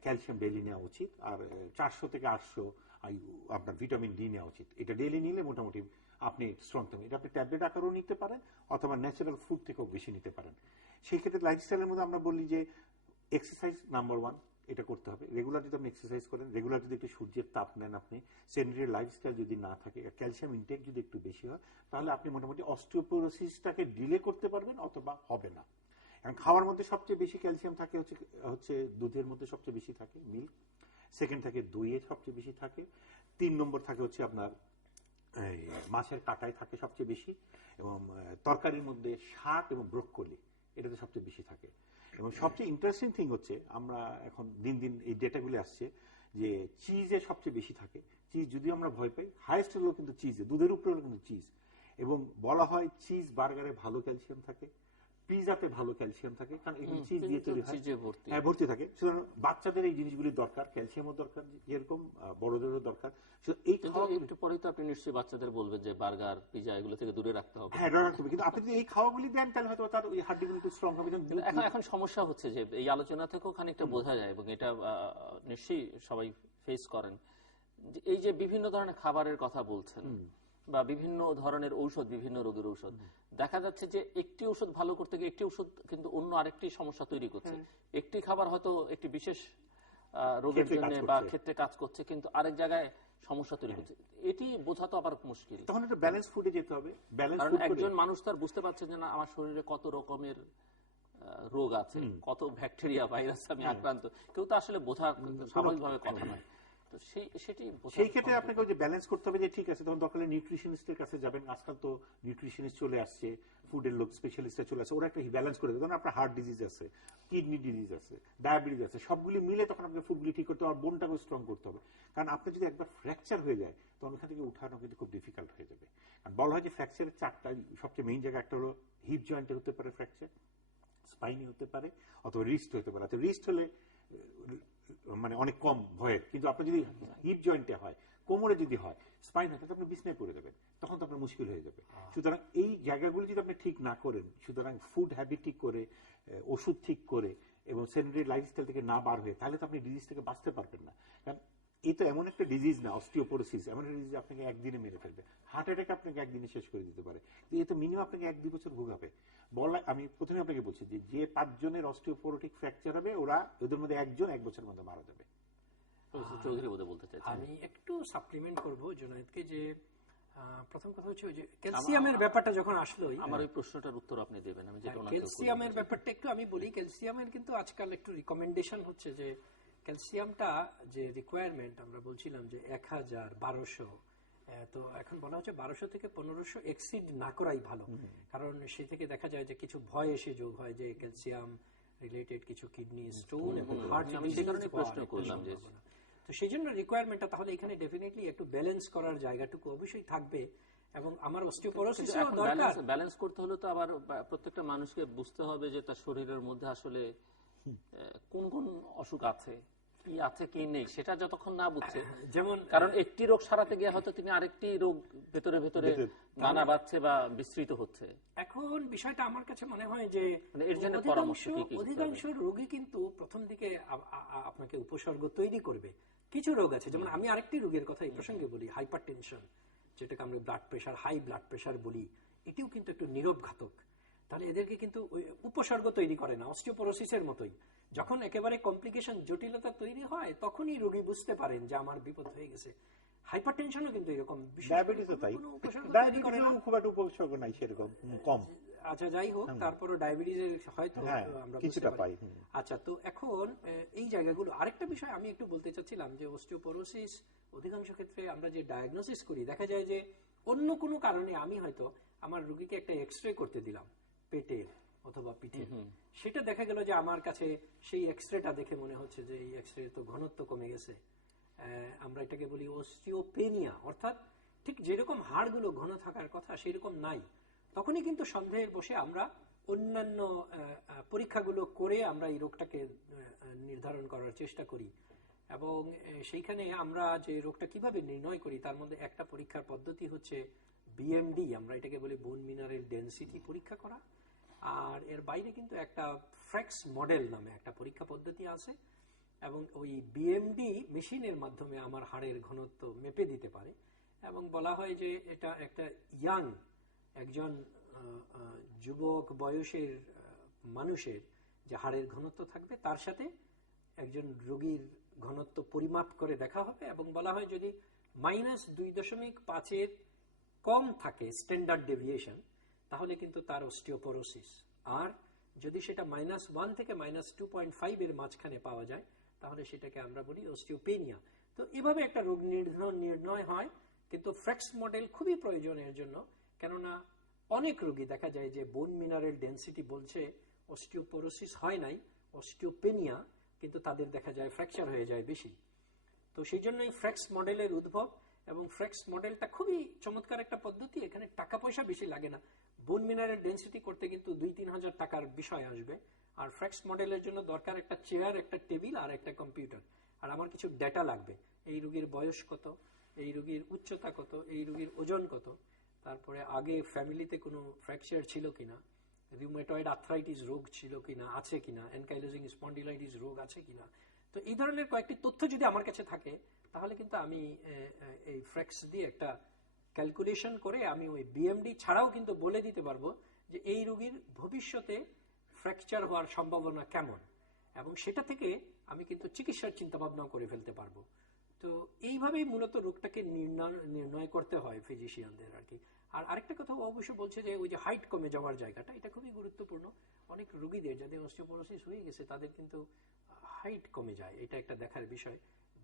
ক্যালসিয়াম ডেইলি নেওয়া উচিত, আর 400 থেকে 800 আপনার ভিটামিন ডি নেওয়া উচিত। এটা ডেইলি নিলে মোটামুটি আপনি স্ট্রং থাকবেন। এটা আপনি ট্যাবলেট আকারেও নিতে পারেন অথবা ন্যাচারাল ফুড থেকেও বেশি নিতে পারেন। সেই ক্ষেত্রে লাইফস্টাইলের মধ্যে আমরা বলি যে এক্সারসাইজ নাম্বার 1, এটা করতে হবে। রেগুলার যদি আপনি এক্সারসাইজ করেন, রেগুলার যদি একটু সূর্যের তাপ নেন, আপনি সেডেন্টারি লাইফস্টাইল যদি না থাকে, ক্যালসিয়াম ইনটেক যদি একটু বেশি হয়, তাহলে আপনি মোটামুটি অস্টিওপোরোসিসটাকে ডিলে করতে পারবেন অথবা হবে না। এখন খাওয়ার মধ্যে সবচেয়ে বেশি ক্যালসিয়াম থাকে হচ্ছে দুধের মধ্যে সবচেয়ে বেশি থাকে মিল্ক, সেকেন্ড থাকে দইয়ে সবচেয়ে বেশি থাকে, 3 নম্বর থাকে হচ্ছে আপনার মাছের কাঁটায় থাকে সবচেয়ে বেশি, এবং তরকারির মধ্যে শাক এবং ব্রোকলি এটাতে সবচেয়ে বেশি থাকে। এবং সবচেয়ে ইন্টারেস্টিং থিং হচ্ছে, আমরা এখন দিন দিন এই ডেটাগুলি আসছে যে চিজে সবচেয়ে বেশি থাকে। চিজ যদিও আমরা ভয় পাই, হাইয়েস্ট হলো কিন্তু চিজে, দুধের উপরে হলো কিন্তু চিজ। এবং বলা হয় চিজ বার্গারে ভালো ক্যালসিয়াম থাকে, পিজাতে ভালো ক্যালসিয়াম থাকে, কারণ এগুলো চিজ দিয়ে তৈরি হয়, হ্যাঁ ভর্তি থাকে। সুতরাং বাচ্চাদের এই জিনিসগুলি দরকার, ক্যালসিয়ামও দরকার যেরকম বড়দেরও দরকার। এই একটু পরে তো আপনি নিশ্চয়ই বাচ্চাদের বলবেন যে বার্গার, পিজা এগুলো থেকে দূরে রাখতে হবে। হ্যাঁ, দূরে রাখতে হবে, কিন্তু আপনি যদি এই খাওয়াগুলি দেন তাহলে হয়তো তার ওই হাড্ডিগুলো একটু স্ট্রং হবে। এখন সমস্যা হচ্ছে যে এই আলোচনা থেকেও খানিকটা বোঝা যায়, এবং এটা নিশ্চয়ই সবাই ফেস করেন, এই যে বিভিন্ন ধরনের খাবারের কথা বলছেন বা বিভিন্ন ধরনের ঔষধ, বিভিন্ন রোগের ঔষধ, দেখা যাচ্ছে যে একটি ওষুধ ভালো করতে গিয়ে একটি ওষুধ কিন্তু অন্য আরেকটি সমস্যা তৈরি করছে। একটি খাবার হয়তো একটি বিশেষ রোগের জন্য বা ক্ষেত্রে কাজ করছে, কিন্তু আরেক জায়গায় সমস্যা তৈরি করছে। এটি বোঝা তো আবার মুশকিল। তখন একটা ব্যালেন্স ফুডে যেতে হবে। কারণ একজন মানুষ তার বুঝতে পারছে যে না, আমার শরীরে কত রকমের রোগ আছে, কত ব্যাকটেরিয়া, ভাইরাস আমি আক্রান্ত, কেউ তো আসলে বোঝা স্বাভাবিকভাবে কথা নয়। সেই ক্ষেত্রে আপনাকে যে ব্যালেন্স করতে হবে, যে ঠিক আছে তখন দরকার নিউট্রিশনিস্টের কাছে যাবেন। আজকাল তো নিউট্রিশনিস্ট চলে আসছে, ফুডের লোক স্পেশালিস্টরা চলে আসছে, ওরা একটা ব্যালেন্স করে দেবে। আপনার হার্ট ডিজিজ আছে, কিডনি ডিজিজ আছে, ডায়াবেটিস আছে, সবগুলি মিলে তখন আপনাকে ফুডগুলি ঠিক করতে হবে, আর বোনটাকে স্ট্রং করতে হবে। কারণ আপনার যদি একবার ফ্র্যাকচার হয়ে যায় তখন ওখান থেকে উঠানো কিন্তু খুব ডিফিকাল্ট হয়ে যাবে। আর বলা হয় যে ফ্র্যাকচারের 4টা সবচেয়ে মেইন জায়গা, একটা হলো হিপ জয়েন্টে হতে পারে ফ্র্যাকচার, স্পাইনে হতে পারে, অথবা রিস্ট হতে পারে। রিস্ট হলে মানে অনেক কম ভয়ের, কিন্তু আপনার যদি হিপ জয়েন্টে হয়, কোমরে যদি হয়, স্পাইন হয়, তাহলে আপনি বিছনায় পড়ে যাবেন, তখন তো আপনার মুশকিল হয়ে যাবে। সুতরাং এই জায়গাগুলি যদি আপনি ঠিক না করেন, সুতরাং ফুড হ্যাবিট ঠিক করে, ওষুধ ঠিক করে এবং সেডেন্টারি লাইফস্টাইল থেকে না বার হয়ে, তাহলে তো আপনি ডিজিজ থেকে বাঁচতে পারবেন না। কারণ এই তো এমন একটা ডিজিজ না, অস্টিওপোরোসিস এমন একটা ডিজিজ আপনাকে একদিনে মেরে ফেলবে। হার্ট অ্যাটাক আপনাকে একদিনে শেষ করে দিতে পারে, এই তো মিনিমাম আপনাকে 1-2 বছর ভোগাবে। আমি প্রথমে আপনাকে বলছি যে 5 জনের অস্টিওপোরোটিক ফ্র্যাকচার হবে, ওদের মধ্যে 1 জন 1 বছরের মধ্যে মারা যাবে। আমি একটু সাপ্লিমেন্ট করবো জুনায়েদকে, যে প্রথম কথা হচ্ছে যে ক্যালসিয়ামের ব্যাপারটা যখন আসলো, আমার ওই প্রশ্নটার উত্তর আপনি দেবেন। আমি যেটা ক্যালসিয়ামের ব্যাপারটা একটু আমি বলি। ক্যালসিয়ামের কিন্তু আজকাল একটু রিকমেন্ডেশন হচ্ছে যে ক্যালসিয়ামটা যে রিকোয়ারমেন্ট আমরা বলছিলাম যে 1000, 1200, তো এখন বলা হচ্ছে 1200 থেকে 1500 এক্সিড না করাই ভালো, কারণ সে থেকে দেখা যায় যে কিছু ভয় এসে যোগ হয় যে ক্যালসিয়াম রিলেটেড কিছু কিডনি স্টোন এবং হার্ট, আমি সেই কারণে প্রশ্ন করলাম যে তো সেই জন্য রিকোয়ারমেন্টটা তাহলে এখানে ডেফিনেটলি একটু ব্যালেন্স করার জায়গাটুকু অবশ্যই থাকবে। এবং আমার অস্টিওপোরোসিসও দরকার। ব্যালেন্স করতে হলে তো আবার প্রত্যেকটা মানুষকে বুঝতে হবে যে তার শরীরের মধ্যে আসলে কোন কোন অসুখ আছে, কি আছে কি নেই, সেটা যতক্ষণ না বুঝছে, যেমন কারণ একটি রোগ সারাতে গিয়ে হয়তো তিনি আরেকটি রোগ ভেতরে ভেতরে নানা বাড়ছে বা বিস্তৃত হচ্ছে। এখন বিষয়টা আমার কাছে মনে হয় যে এর জন্য পরামর্শ কি কি? অধিকাংশ রোগী কিন্তু প্রথম দিকে আপনাকে উপসর্গ তৈরি করবে। কিছু রোগ আছে, যেমন আমি আরেকটি রোগের কথা এই প্রসঙ্গে বলি, হাইপারটেনশন, যেটাকে আমরা blood pressure, high blood pressure বলি, এটিও কিন্তু একটু নীরব ঘাতক। তাহলে এদেরকে কিন্তু উপসর্গ তৈরি করে না, অস্টিওপোরোসিসের মতোই। যখন একেবারে কমপ্লিকেশন, জটিলতা তৈরি হয়, তখনই রোগী বুঝতে পারেন যে আমার বিপদ হয়ে গেছে। হাইপারটেনশনও কিন্তু এরকম, ডায়াবেটিসও তাই, ডায়াবেটিসও খুব একটা উপসর্গ নাই সেরকম, কম। আচ্ছা, যাই হোক, তারপরও ডায়াবেটিসের হয়তো আমরা কিছুটা পাই। আচ্ছা, তো এখন এই জায়গাগুলো, আরেকটা বিষয় আমি একটু বলতে চাচ্ছিলাম যে অস্টিওপোরোসিস অধিকাংশ ক্ষেত্রে আমরা যে ডায়াগনোসিস করি, দেখা যায় যে অন্য কোনো কারণে আমি হয়তো আমার রোগীকে একটা এক্সরে করতে দিলাম পেটের অথবা পিঠে, সেটা দেখা গেল যে আমার কাছে সেই এক্সরেটা দেখে মনে হচ্ছে যে এই এক্সরে তো ঘনত্ব কমে গেছে। আমরা এটাকে বলি অস্টিওপেনিয়া, অর্থাৎ ঠিক যেরকম হাড়গুলো ঘন থাকার কথা সেই রকম নাই। তখনই কিন্তু সন্দেহের বসে আমরা অন্যান্য পরীক্ষাগুলো করে আমরা এই রোগটাকে নির্ধারণ করার চেষ্টা করি। এবং সেইখানে আমরা যে রোগটা কিভাবে নির্ণয় করি তার মধ্যে একটা পরীক্ষার পদ্ধতি হচ্ছে বিএমডি, আমরা এটাকে বলি বোন মিনারেল ডেনসিটি পরীক্ষা করা। আর এর বাইরে কিন্তু একটা ফ্রেক্স মডেল নামে একটা পরীক্ষা পদ্ধতি আছে, এবং ওই বিএমডি মেশিনের মাধ্যমে আমার হাড়ের ঘনত্ব মেপে দিতে পারে। এবং বলা হয় যে এটা একটা ইয়াং, একজন যুবক বয়সের মানুষের যে হাড়ের ঘনত্ব থাকবে তার সাথে একজন রোগীর ঘনত্ব পরিমাপ করে দেখা হবে, এবং বলা হয় যদি -2.5 কম থাকে স্ট্যান্ডার্ড ডেভিয়েশন, তাহলে কিন্তু তার অস্টিওপোরোসিস। আর যদি সেটা -1 থেকে -2.5 এর মাঝখানে পাওয়া যায়, তাহলে সেটাকে আমরা বলি অস্টিওপেনিয়া। তো এভাবে একটা রোগ নির্ণয় হয়, কিন্তু ফ্রেক্স মডেল খুবই প্রয়োজনের জন্য, কেননা অনেক রোগী দেখা যায় যে বোন মিনারেল ডেনসিটি বলছে অস্টিওপোরোসিস হয় নাই, অস্টিওপেনিয়া, কিন্তু তাদের দেখা যায় ফ্র্যাকচার হয়ে যায় বেশি। তো সেই জন্যই ফ্রেক্স মডেলের উদ্ভব, এবং ফ্রেক্স মডেলটা খুবই চমৎকার একটা পদ্ধতি। এখানে টাকা পয়সা বেশি লাগে না, বোন মিনারেল ডেনসিটি করতে কিন্তু 2-3 হাজার টাকার বিষয় আসবে। আর ফ্রেক্স মডেলের জন্য দরকার একটা চেয়ার, একটা টেবিল আর একটা কম্পিউটার, আর আমার কিছু ডেটা লাগবে। এই রোগীর বয়স কত, এই রোগীর উচ্চতা কত, এই রোগীর ওজন কত, তারপরে আগে ফ্যামিলিতে কোনো ফ্র্যাকচার ছিল কিনা, রিউমেটয়েড আর্থ্রাইটিস রোগ ছিল কিনা, আছে কিনা, এনকাইলোজিং স্পন্ডিলাইটিস রোগ আছে কিনা। তো এই ধরনের কয়েকটি তথ্য যদি আমার কাছে থাকে, তাহলে কিন্তু আমি এই ফ্রেক্স দিয়ে একটা ক্যালকুলেশন করে আমি ওই বিএমডি ছাড়াও কিন্তু বলে দিতে পারবো যে এই রোগীর ভবিষ্যতে ফ্র্যাকচার হওয়ার সম্ভাবনা কেমন, এবং সেটা থেকে আমি কিন্তু চিকিৎসার চিন্তা ভাবনা করে ফেলতে পারবো। তো এইভাবেই মূলত রোগটাকে নির্ণয় করতে হয় ফিজিশিয়ানদের আর কি। আর আরেকটা কথা অবশ্য বলছে যে ওই যে হাইট কমে যাওয়ার জায়গাটা, এটা খুবই গুরুত্বপূর্ণ। অনেক রোগীদের যাদের অস্টিওপোরোসিস হয়ে গেছে তাদের কিন্তু হাইট কমে যায়, এটা একটা দেখার বিষয়।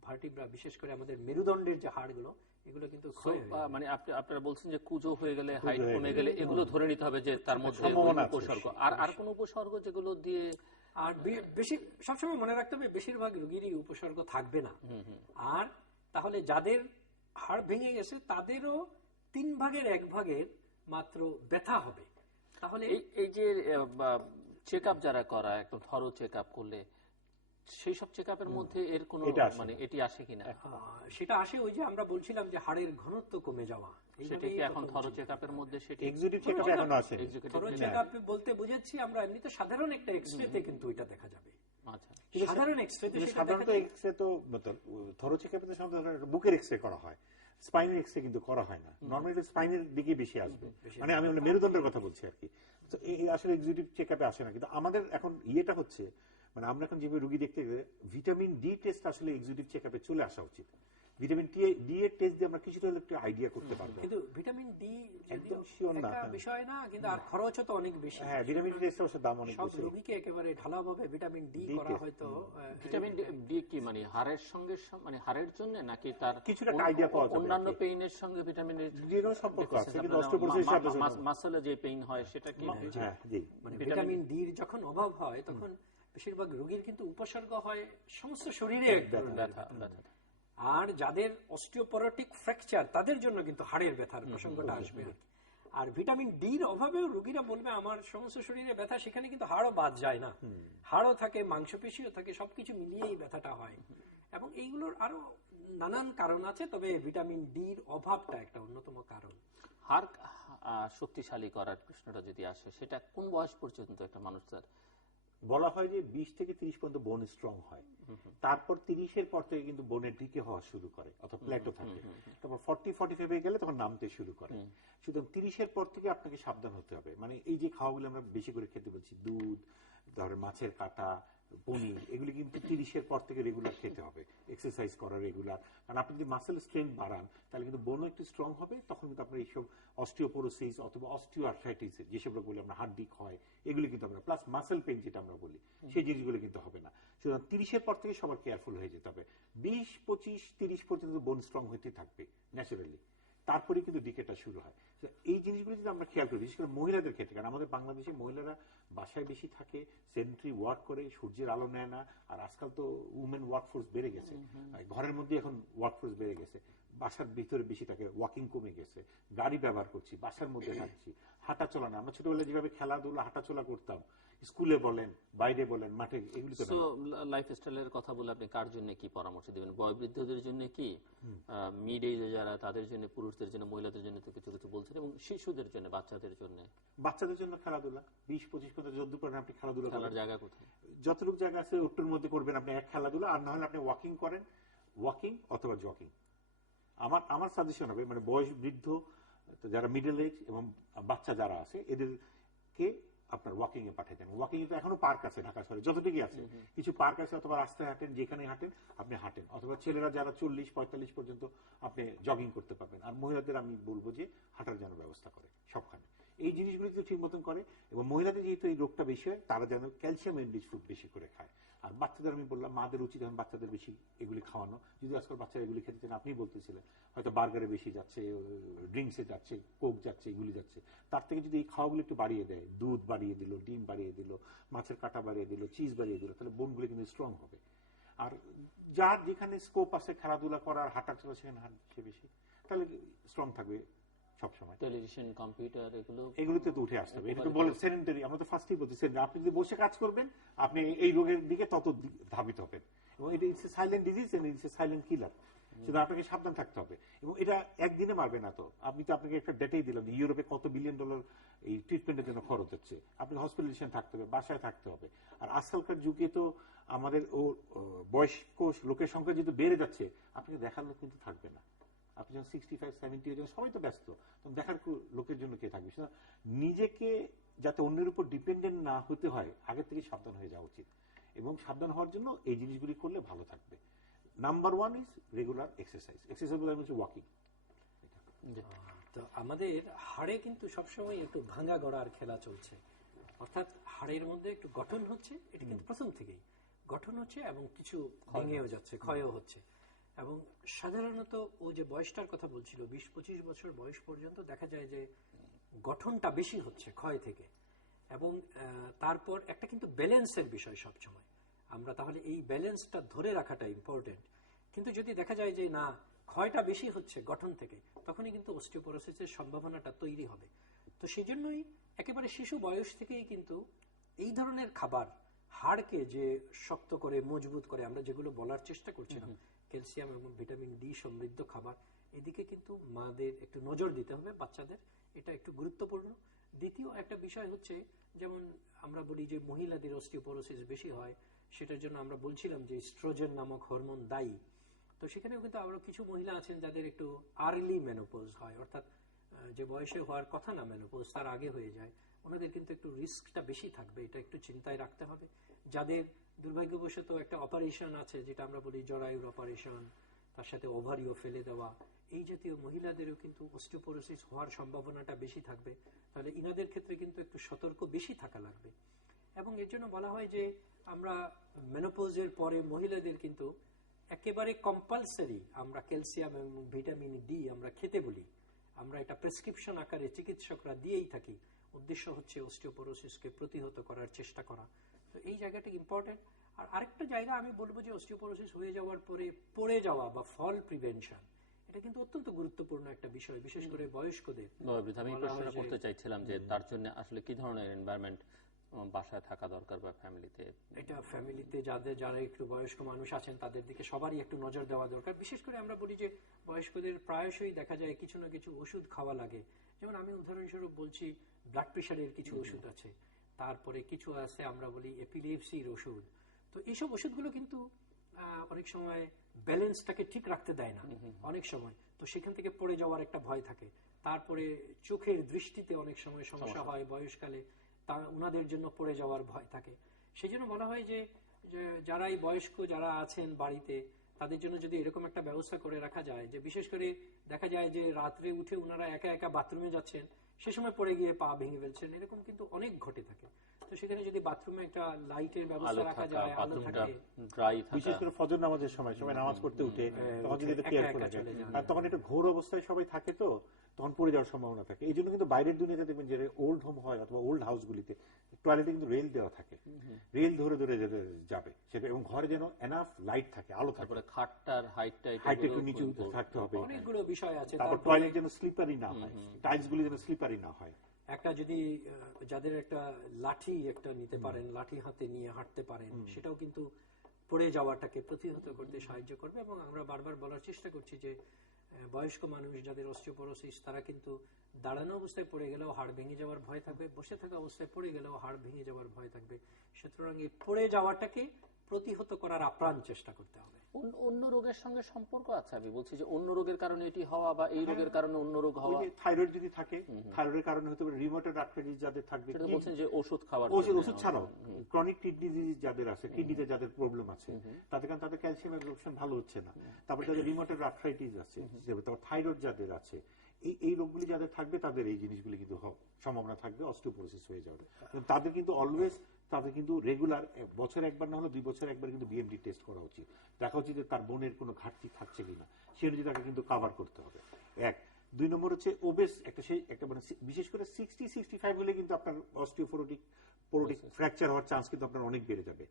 ভার্টিব্রা, বিশেষ করে আমাদের মেরুদণ্ডের যে হাড়গুলো, এগুলো কিন্তু ক্ষয় হয়ে যায়। মানে আপনারা বলছেন যে কুজো হয়ে গেলে, হাইট কমে গেলে, এগুলো ধরে নিতে হবে যে তার মধ্যে উপসর্গ। আর কোন উপসর্গ যেগুলো দিয়ে, আর বেশি সবসময় মনে রাখতে হবে বেশিরভাগ রোগীরই উপসর্গ থাকবে না। আর তাহলে যাদের হাড় ভেঙে গেছে তাদেরও 1/3 মাত্র ব্যথা হবে। তাহলে এই যে চেক আপ যারা করা, একদম থরো চেক আপ করলে, সেই সব চেক আপের মধ্যে এর কোন মানে এটি আসে কিনা? সেটা আসে, ওই যে আমরা বলছিলাম যে হাড়ের ঘনত্ব কমে যাওয়া, সেটা কি এখন থরো চেক আপের মধ্যে? সেটা এক্সিকিউটিভ চেক আপ এখন আছে। থরো চেক আপ বলতে বুঝাচ্ছি আমরা এমনিতে সাধারণ একটা এক্সরেতে কিন্তু এটা দেখা যাবে। আচ্ছা, সাধারণ এক্সরেতে সাধারণত এক্সরে তো থরো চেক আপে সাধারণত বুকের এক্সরে করা হয়, স্পাইনের এক্সরে কিন্তু করা হয় না। নরমালি স্পাইনের দিকে বেশি আসবে, মানে আমি মেরুদণ্ডের কথা বলছি আর কি। তো এই আসলে এক্সিকিউটিভ চেক আপে আসে না। কিন্তু আমাদের এখন ইয়েটা হচ্ছে, মানে আমরা এখন যেভাবে রোগী দেখতে গেলে ভিটামিন ডি টেস্ট আসলে এক্সিকিউটিভ চেক আপে চলে আসা উচিত। ভিটামিন ডি এর টেস্ট দিয়ে আমরা কিছুটা একটু আইডিয়া করতে পারবো। কিন্তু ভিটামিন ডি একদম শিওর না, একটা বিষয় না, কিন্তু আর খরচও তো অনেক বেশি। হ্যাঁ, ভিটামিন ডি টেস্টের অবশ্য দাম অনেক সব বেশি। রোগীকে একেবারে ঢালাভাবে ভিটামিন ডি করা হয়তো ভিটামিন ডি কি মানে হাড়ের সঙ্গে মানে হাড়ের জন্য নাকি তার কিছুটা আইডিয়া পাওয়া যাবে। অন্যান্য পেইনের সঙ্গে ভিটামিন ডিরও সম্পর্ক আছে, কিন্তু অস্টিওপোরোসিস সাথে মাসলে যে পেইন হয় সেটা কি? হ্যাঁ, জি। মানে ভিটামিন ডির যখন অভাব হয় তখন বেশিরভাগ রোগীর কিন্তু উপসর্গ হয় সমস্ত শরীরে এক ধরনের ব্যথা। আর যাদের অস্টিওপোরোটিক ফ্র্যাকচার তাদের জন্য কিন্তু হাড়ের ব্যথার প্রসঙ্গটা আসবে। আর ভিটামিন ডির অভাবেও রোগীরা বলবে আমার সমস্ত শরীরে ব্যথা, সেখানে কিন্তু হাড়ও বাদ যায় না, হাড়ও থাকে, মাংসপেশিও থাকে, সবকিছু মিলিয়েই ব্যথাটা হয়। এবং এইগুলোর আরো নানান কারণ আছে, তবে ভিটামিন ডির অভাবটা একটা অন্যতম কারণ। হাড় শক্তিশালী করার প্রশ্নটা যদি আসে, সেটা কোন বয়স পর্যন্ত একটা মানুষ তার? বলা হয় যে 20 থেকে 30 পর্যন্ত বোন স্ট্রং হয়, তারপর 30-এর পর থেকে কিন্তু বোনের ঢিকে হওয়া শুরু করে, অথবা প্ল্যাটো থাকে। তারপর 40-45 হয়ে গেলে তখন নামতে শুরু করে। সুতরাং 30-এর পর থেকে আপনাকে সাবধান হতে হবে। মানে এই যে খাওয়াগুলো আমরা বেশি করে খেতে বলছি, দুধ, তারপরে মাছের কাঁটা, পনির, এগুলি কিন্তু 30-এর পর থেকে রেগুলার খেতে হবে। এক্সারসাইজ করা রেগুলার, কারণ আপনি যদি মাসেল স্ট্রেংথ বাড়ান তাহলে কিন্তু বোনও একটু স্ট্রং হবে। তখন কিন্তু আপনার এইসব অস্টিওপোরোসিস অথবা অস্টিওআর্থ্রাইটিস যেসব বলি আমরা, হাড্ডি ক্ষয়, এগুলি কিন্তু আমরা, প্লাস মাসেল পেইন যেটা আমরা বলি, সেই জিনিসগুলো কিন্তু হবে না। সুতরাং 30-এর পর থেকে সবার কেয়ারফুল হয়ে যেতে হবে। 20, 25, 30 পর্যন্ত বোন স্ট্রং হতে থাকবে ন্যাচারালি, তারপরে কিন্তু ডিকেটা শুরু হয়। এই জিনিসগুলো যদি আমরা খেয়াল করি, বিশেষ করে মহিলাদের ক্ষেত্রে, কারণ আমাদের বাংলাদেশে মহিলারা বাসায় বেশি থাকে, সেডেন্টারি ওয়ার্ক করে, সূর্যের আলো নেয় না। আর আজকাল তো উমেন ওয়ার্কফোর্স বেড়ে গেছে, ঘরের মধ্যে এখন ওয়ার্কফোর্স বেড়ে গেছে, বাসার ভিতরে বেশি থাকে, ওয়াকিং কমে গেছে, গাড়ি ব্যবহার করছি, বাসার মধ্যে থাকছি, হাঁটা চলা না। আমরা ছোটবেলায় যেভাবে খেলাধুলা হাঁটাচলা করতাম, স্কুলে বলেন, বাইরে বলেন, মাঠে, এগুলি তো লাইফস্টাইলের কথা বলে আপনি কার জন্য কি পরামর্শ দিবেন? বয়োবৃদ্ধদের জন্য কি, মিড এজে যারা, তাদের জন্য, পুরুষদের জন্য, মহিলাদের জন্য তো কিছু কিছু বলছেন, এবং শিশুদের জন্য, বাচ্চাদের জন্য? বাচ্চাদের জন্য খেলাধুলা 20-25 পর্যন্ত যতদূর পারেন আপনি খেলাধুলা খেলার জায়গা কোথায়? যতটুকু জায়গা আছে ওটার মধ্যে করবেন আপনি এক খেলাধুলা। আর না হলে আপনি ওয়াকিং করেন, ওয়াকিং অথবা জগিং। আমার সাজেশন হবে, মানে বয়স বৃদ্ধ যারা, মিডল এজ এবং বাচ্চা যারা আছে, এদেরকে আপনার ওয়াকিং এ পাঠিয়ে দেন। ওয়াকিং এ তো এখনো পার্ক আছে ঢাকা শহরে, যতটুকু আছে কিছু পার্ক আছে, অথবা রাস্তায় হাঁটেন, যেখানে হাঁটেন আপনি হাঁটেন, অথবা ছেলেরা যারা 40-45 পর্যন্ত আপনি জগিং করতে পারবেন। আর মহিলাদের আমি বলবো যে হাঁটার যেন ব্যবস্থা করে সবখানে। এই জিনিসগুলি যদি ঠিক মতন করে, এবং মহিলাদের যেহেতু এই রোগটা বেশি হয়, তারা যেন ক্যালসিয়াম এনরিচ ফুড বেশি করে খায়। আর বাচ্চাদের আমি বললাম, মাদের উচিত এখন বাচ্চাদের বেশি এগুলি খাওয়ানো। যদি আজকাল বাচ্চারা এগুলি খেতে চান, আপনি বলতেছিলেন হয়তো বার্গারে বেশি যাচ্ছে, ড্রিঙ্কসে যাচ্ছে, কোক যাচ্ছে, এগুলি যাচ্ছে, তার থেকে যদি এই খাওয়াগুলো একটু বাড়িয়ে দেয়, দুধ বাড়িয়ে দিল, ডিম বাড়িয়ে দিল, মাছের কাঁটা বাড়িয়ে দিল, চিজ বাড়িয়ে দিল, তাহলে বোনগুলো কিন্তু স্ট্রং হবে। আর যার যেখানে স্কোপ আছে খেলাধুলা করার, হাঁটা চলা, সেখানে হাঁটছে বেশি, তাহলে স্ট্রং থাকবে সবসময়। টেলিভিশন, কম্পিউটার, এগুলোতে তো উঠে আসতে হবে। এটা তো বলে সেডেন্টারি, আমরা তো ফার্স্টেই বলছি, আপনি যদি বসে কাজ করবেন আপনি এই রোগের দিকে তত ধাবিত হবেন। এবং এটা it's a silent disease and it's a silent killer. শুধু আপনাকে সাবধান থাকতে হবে। এবং এটা একদিনে মারবে না। তো আপনি তো, আপনাকে একটা ডেটাই দিলাম যে ইউরোপে কত বিলিয়ন ডলার এই ট্রিটমেন্টের জন্য খরচ হচ্ছে। আপনি হসপিটালাইজেশন থাকতে হবে, বাসায় থাকতে হবে। আর আজকালকার যুগে তো আমাদের বয়স্ক লোকের সংখ্যা যেহেতু বেড়ে যাচ্ছে, আপনাকে দেখার লোক কিন্তু থাকবে না। আপনি যখন 65-70 হয়ে যাবেন, সবাই তো ব্যস্ত, তখন দেখার লোকের জন্য কে থাকবে? নিজেকে যাতে অন্যের উপর ডিপেন্ডেন্ট না হতে হয়, আগের থেকে সাবধান হয়ে যাওয়া উচিত। এবং সাবধান হওয়ার জন্য এই জিনিসগুলি করলে ভালো থাকবে। Number 1 is regular exercise. Exercise বলে হচ্ছে ওয়াকিং। তো আমাদের হাড়ে কিন্তু সবসময় একটু ভাঙা গড়ার খেলা চলছে, অর্থাৎ হাড়ের মধ্যে একটু গঠন হচ্ছে, এটা কিন্তু প্রথম থেকেই গঠন হচ্ছে, এবং কিছু ভেঙেও যাচ্ছে, ক্ষয়ও হচ্ছে। এবং সাধারণত ও যে বয়সটার কথা বলছিল, 20-25 বছর বয়স পর্যন্ত দেখা যায় যে গঠনটা বেশি হচ্ছে ক্ষয় থেকে। এবং তারপর একটা কিন্তু ব্যালেন্সের বিষয় সবসময়, আমরা তাহলে এই ব্যালেন্সটা ধরে রাখাটা ইম্পর্টেন্ট। কিন্তু যদি দেখা যায় যে না, ক্ষয়টা বেশি হচ্ছে গঠন থেকে, তখনই কিন্তু অস্টিওপোরোসিসের সম্ভাবনাটা তৈরি হবে। তো সেজন্যই একেবারে শিশু বয়স থেকেই কিন্তু এই ধরনের খাবার হাড়কে যে শক্ত করে, মজবুত করে, আমরা যেগুলো বলার চেষ্টা করছিলাম, ক্যালসিয়াম এবং ভিটামিন ডি সমৃদ্ধ খাবার, এদিকে কিন্তু মাদের একটু নজর দিতে হবে, বাচ্চাদের, এটা একটু গুরুত্বপূর্ণ। দ্বিতীয় একটা বিষয় হচ্ছে, যেমন আমরা বলি যে মহিলাদের অস্টিওপোরোসিস বেশি হয়, সেটার জন্য আমরা বলছিলাম যে স্ট্রোজেন নামক হরমোন দায়ী। তো সেখানেও কিন্তু আরো কিছু মহিলা আছেন যাদের একটু আর্লি মেনোপজ হয়, অর্থাৎ যে বয়সে হওয়ার কথা না মেনোপজ, তার আগে হয়ে যায়, ওনাদের কিন্তু একটু রিস্কটা বেশি থাকবে, এটা একটু চিন্তায় রাখতে হবে। যাদের দুর্ভাগ্যবশত একটা অপারেশন আছে, যেটা আমরা বলি জরায়ুর অপারেশন, তার সাথে ওভারিও ফেলে দেওয়া, এই জাতীয় মহিলাদেরও কিন্তু অস্টিওপোরোসিস হওয়ার সম্ভাবনাটা বেশি থাকবে। তাহলে ইনাদের ক্ষেত্রে কিন্তু একটু সতর্ক বেশি থাকা লাগবে। এবং এর জন্য বলা হয় যে আমরা মেনোপোজের পরে মহিলাদের কিন্তু একেবারে কম্পালসারি আমরা ক্যালসিয়াম এবং ভিটামিন ডি আমরা খেতে বলি, আমরা এটা প্রেসক্রিপশন আকারে চিকিৎসকরা দিয়েই থাকি। উদ্দেশ্য হচ্ছে অস্টিওপোরোসিসকে প্রতিহত করার চেষ্টা করা। তো এই জায়গাটা ইম্পর্টেন্ট। আর আরেকটা জায়গা আমি বলবো যে অস্টিওপোরোসিস হয়ে যাওয়ার পরে পড়ে যাওয়া বা ফল প্রিভেনশন, এটা কিন্তু অত্যন্ত গুরুত্বপূর্ণ একটা বিষয়, বিশেষ করে বয়স্কদের। আমি প্রশ্ন করতে চাইছিলাম যে তার জন্য আসলে কি ধরনের এনভায়রনমেন্ট বাসায় থাকা দরকার বা ফ্যামিলিতে? এটা ফ্যামিলিতে যারা একটু বয়স্ক মানুষ আছেন তাদের দিকে সবারই একটু নজর দেওয়া দরকার। বিশেষ করে আমরা বলি যে বয়স্কদের প্রায়শই দেখা যায় কিছু না কিছু ওষুধ খাওয়া লাগে। যেমন আমি উদাহরণস্বরূপ বলছি, ব্লাড প্রেশারের কিছু ওষুধ আছে, তারপরে কিছু আছে আমরা বলি এপিলেপসির ওষুধ। তো এইসব ওষুধগুলো কিন্তু অনেক সময় ব্যালেন্সটাকে ঠিক রাখতে দেয় না অনেক সময়, তো সেখান থেকে পড়ে যাওয়ার একটা ভয় থাকে। তারপরে চোখের দৃষ্টিতে অনেক সময় সমস্যা হয় বয়সকালে, তা ওনাদের জন্য পড়ে যাওয়ার ভয় থাকে। সেই জন্য বলা হয় যে যারা এই বয়স্ক যারা আছেন বাড়িতে, তাদের জন্য যদি এরকম একটা ব্যবস্থা করে রাখা যায় যে বিশেষ করে দেখা যায় যে রাত্রে উঠে ওনারা একা একা বাথরুমে যাচ্ছেন, সে সময় পড়ে গিয়ে পা ভেঙে ফেলছেন, এরকম কিন্তু অনেক ঘটে থাকে। তো সেখানে যদি বাথরুমে একটা লাইটের ব্যবস্থা রাখা যায়, আলো থাকে, বিশেষ করে ফজর নামাজের সময় সবাই নামাজ পড়তে উঠে তখন যদি কেয়ারফুল থাকে, আর তখন একটা ঘোর অবস্থায় সবাই থাকে, তো তখন পড়ে যাওয়ার সম্ভাবনা থাকে। এই জন্য কিন্তু বাইরের দুনিয়াতে দেখবেন যে ওল্ড হোম হয় অথবা ওল্ড হাউসগুলিতে টয়লেটে কিন্তু রেল দেওয়া থাকে, রেল ধরে ধরে যাবে সেটা, এবং ঘরে যেন এনাফ লাইট থাকে, আলো থাকে, খাটটার হাইটটা একটু নিচু থাকতে হবে, অনেকগুলো বিষয় আছে। তারপর টয়লেট যেন স্লিপারি না হয়, টাইলস গুলি যেন স্লিপারি না হয়। একটা যদি যাদের একটা লাঠি একটা নিতে পারেন, লাঠি হাতে নিয়ে হাঁটতে পারেন, সেটাও কিন্তু পড়ে যাওয়াটাকে প্রতিহত করতে সাহায্য করবে। এবং আমরা বারবার বলার চেষ্টা করছি যে বয়স্ক মানুষ যাদের অস্টিওপোরোসিস, তারা কিন্তু দাঁড়ানো অবস্থায় পড়ে গেলেও হাড় ভেঙে যাওয়ার ভয় থাকবে, বসে থাকা অবস্থায় পড়ে গেলেও হাড় ভেঙে যাওয়ার ভয় থাকবে। সুতরাং এই পড়ে যাওয়াটাকে প্রতিহত করার আপ্রাণ চেষ্টা করতে হবে। অন্য রোগের সঙ্গে সম্পর্ক আছে? আমি বলছি যে অন্য রোগের কারণে এটি হওয়া বা এই রোগের কারণে অন্য রোগ হওয়া। থাইরয়েড যদি থাকে, থাইরয়েডের কারণে হতে পারে, রিউমাটয়েড আর্থ্রাইটিস যাদের থাকবে, সেটা বলছেন যে ওষুধ খাওয়ার, ওষুধ ছাড়াও ক্রনিক কিডনি ডিজিজ যাদের আছে, কিডনিতে যাদের প্রবলেম আছে, তাদের কারণে তাদের ক্যালসিয়াম অ্যাবজর্পশন ভালো হচ্ছে না। তারপর যাদের রিউমাটয়েড আর্থ্রাইটিস আছে, তারপর থাইরয়েড যাদের আছে, এই রোগগুলি যাদের থাকবে তাদের এই জিনিসগুলি কিন্তু সম্ভাবনা থাকবে অস্টিওপোরোসিস হয়ে যাবে। তাদের কিন্তু অলওয়েজ তাদের কিন্তু রেগুলার বছর একবার না হলে 2 বছর একবার কিন্তু বিএমডি টেস্ট করা উচিত, দেখা উচিত যে তার বোনের কোনো ঘাটতি থাকছে কিনা, সে অনুযায়ী তাকে কিন্তু কভার করতে হবে। 1 2 নম্বর হচ্ছে ওবেস একটা মানে বিশেষ করে 60-65 হলে কিন্তু আপনার অস্টিওপোরোটিক ফ্র্যাকচার হওয়ার চান্স কিন্তু আপনার অনেক বেড়ে যাবে।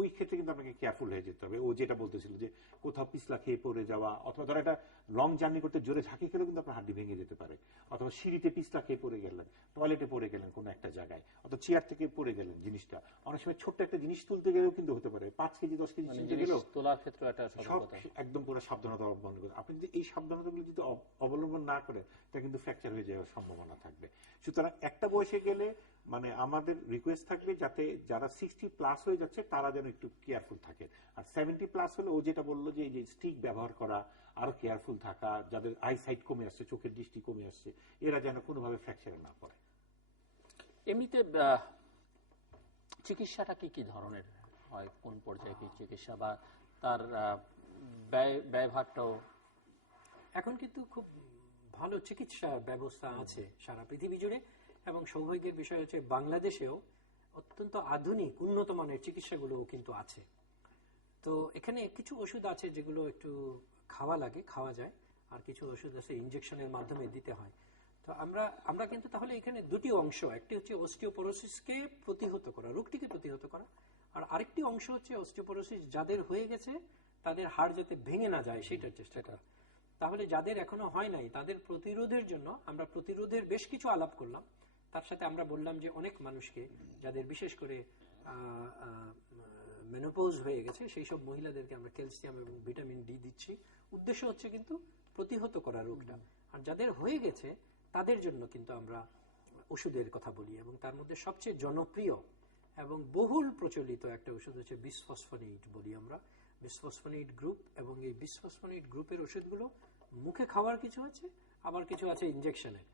ওই ক্ষেত্রে কিন্তু আপনাকে কেয়ারফুল হয়ে যেতে হবে। ও যেটা বলতেছিল যে কোথাও পিছলা খেয়ে পড়ে যাওয়া, অথবা ধরো একটা লং জার্নি করতে জোরে ঝাঁকি খেলেও কিন্তু আপনার হাড্ডি ভেঙে যেতে পারে, অথবা সিঁড়িতে পিছলা খেয়ে পড়ে গেলেন, টয়লেটে পড়ে গেলেন কোনো একটা জায়গায়, অথবা চেয়ার থেকে পড়ে গেলেন, জিনিসটা অনেক সময় ছোট্ট একটা জিনিস তুলতে গেলেও কিন্তু হতে পারে, 5 কেজি 10 কেজি তোলার ক্ষেত্রে সব একদম পুরো সাবধানতা অবলম্বন করে। আপনি যদি এই সাবধানতাগুলো যদি অবলম্বন না করেন, তা কিন্তু ফ্র্যাকচার হয়ে যাওয়ার সম্ভাবনা থাকবে। সুতরাং একটা বয়সে গেলে মানে আমাদের রিকোয়েস্ট থাকবে যাতে যারা 60+ হয়ে যাচ্ছে তারা যেন একটু কেয়ারফুল থাকে, আর 70+ হলে ও যেটা বললো যে এই যে স্টিক ব্যবহার করা, আরো কেয়ারফুল থাকা, যাদের আইসাইট কমে আসছে, চোখের দৃষ্টি কমে আসছে, এরা যেন কোনোভাবে ফ্র্যাকচারে না পড়ে। এমনিতে চিকিৎসাটা কি ধরনের হয়, কোন পর্যায়ে কি চিকিৎসা বা তার ব্যয়ভারটাও? এখন কিন্তু খুব ভালো চিকিৎসা ব্যবস্থা আছে সারা পৃথিবী জুড়ে, এবং সৌভাগ্যের বিষয় হচ্ছে বাংলাদেশেও অত্যন্ত আধুনিক উন্নত মানের চিকিৎসাগুলোও কিন্তু আছে। তো এখানে কিছু ওষুধ আছে যেগুলো একটু খাওয়া যায়, আর কিছু ওষুধ আছে ইনজেকশনের মাধ্যমে দিতে হয়। তো আমরা কিন্তু তাহলে এখানে দুটি অংশ, একটি হচ্ছে অস্টিওপোরোসিসকে প্রতিহত করা, রোগটিকে প্রতিহত করা, আর আরেকটি অংশ হচ্ছে অস্টিওপোরোসিস যাদের হয়ে গেছে তাদের হাড় যাতে ভেঙে না যায় সেটার চেষ্টা করা। তাহলে যাদের এখনো হয় নাই তাদের প্রতিরোধের জন্য আমরা প্রতিরোধের বেশ কিছু আলাপ করলাম। তার সাথে আমরা বললাম যে অনেক মানুষকে যাদের বিশেষ করে মেনোপজ হয়ে গেছে সেই সব মহিলাদেরকে আমরা ক্যালসিয়াম এবং ভিটামিন ডি দিচ্ছি। উদ্দেশ্য হচ্ছে কিন্তু প্রতিহত করা রোগটা। আর যাদের হয়ে গেছে তাদের জন্য কিন্তু আমরা ওষুধের কথা বলি, এবং তার মধ্যে সবচেয়ে জনপ্রিয় এবং বহুল প্রচলিত একটা ওষুধ হচ্ছে বিসফসফোনেট বলি আমরা, বিসফসফোনেট গ্রুপ। এবং এই বিসফসফোনেট গ্রুপের ওষুধগুলো মুখে খাওয়ার কিছু আছে, আবার কিছু আছে ইনজেকশনের।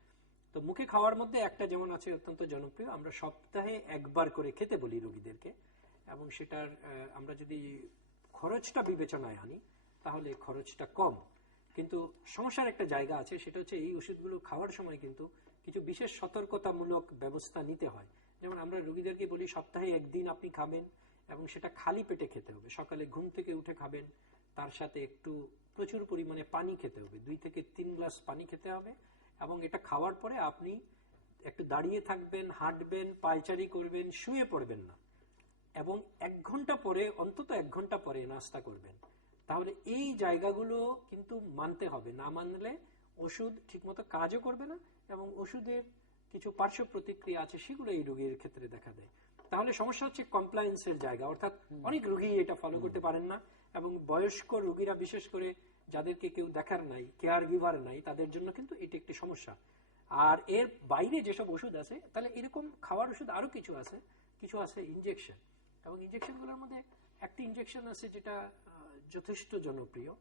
তো মুখে খাওয়ার মধ্যে একটা যেমন আছে অত্যন্ত জনপ্রিয়, আমরা সপ্তাহে একবার করে খেতে বলি রোগীদেরকে, এবং সেটার আমরা যদি খরচটা বিবেচনায় আনি তাহলে খরচটা কম। কিন্তু সমস্যার একটা জায়গা আছে, সেটা হচ্ছে এই ওষুধগুলো খাওয়ার সময় কিন্তু কিছু বিশেষ সতর্কতামূলক ব্যবস্থা নিতে হয়। যেমন আমরা রোগীদেরকে বলি সপ্তাহে একদিন আপনি খাবেন এবং সেটা খালি পেটে খেতে হবে। সকালে ঘুম থেকে উঠে খাবেন, তার সাথে একটু প্রচুর পরিমাণে পানি খেতে হবে, 2 থেকে 3 গ্লাস পানি খেতে হবে। এবং এটা খাওয়ার পরে আপনি একটু দাঁড়িয়ে থাকবেন, হাঁটবেন, পায়চারি করবেন, শুয়ে পড়বেন না, এবং 1 ঘন্টা পরে, অন্তত 1 ঘন্টা পরে নাস্তা করবেন। তাহলে এই জায়গাগুলো কিন্তু মানতে হবে, না মানলে ওষুধ ঠিকমতো কাজও করবে না, এবং ওষুধের কিছু পার্শ্ব প্রতিক্রিয়া আছে সেগুলো এই রোগীর ক্ষেত্রে দেখা দেয়। তাহলে সমস্যা হচ্ছে কমপ্লায়েন্সের জায়গা, অর্থাৎ অনেক রোগী এটা ফলো করতে পারেন না, এবং বয়স্ক রোগীরা বিশেষ করে যাদেরকে কেউ দেখার নাই, কেয়ার গিভার নাই, তাদের জন্য কিন্তু এটা একটি সমস্যা। আর এর বাইরে যেসব ওষুধ আছে, তাহলে এরকম খাওয়ার ওষুধ আরো কিছু আছে, কিছু আছে ইনজেকশন। এবং ইনজেকশনগুলোর মধ্যে একটি ইনজেকশন আছে যেটা যথেষ্ট জনপ্রিয়,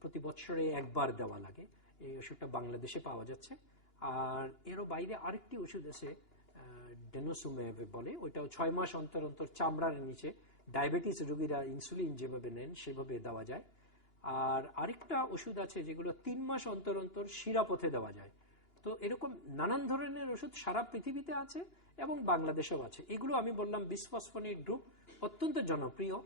প্রতি বছরে 1 বার দেওয়া লাগে। এই ওষুধটা বাংলাদেশে পাওয়া যাচ্ছে। আর এরও বাইরে আরেকটি ওষুধ আছে, ডেনোসুমেব বলে, ওইটাও 6 মাস অন্তর অন্তর চামড়ার নিচে ডায়াবেটিস রোগীরা ইনসুলিন যেভাবে নেন সেভাবে দেওয়া যায়। আর আরেকটা ওষুধ আছে যেগুলো 3 মাস অন্তর অন্তর শিরাপথে দেওয়া যায়। তো এরকম নানান ধরনের ওষুধ সারা পৃথিবীতে আছে এবং বাংলাদেশেও আছে। এগুলো আমি বললাম বিসফসফোনেট গ্রুপ অত্যন্ত জনপ্রিয়।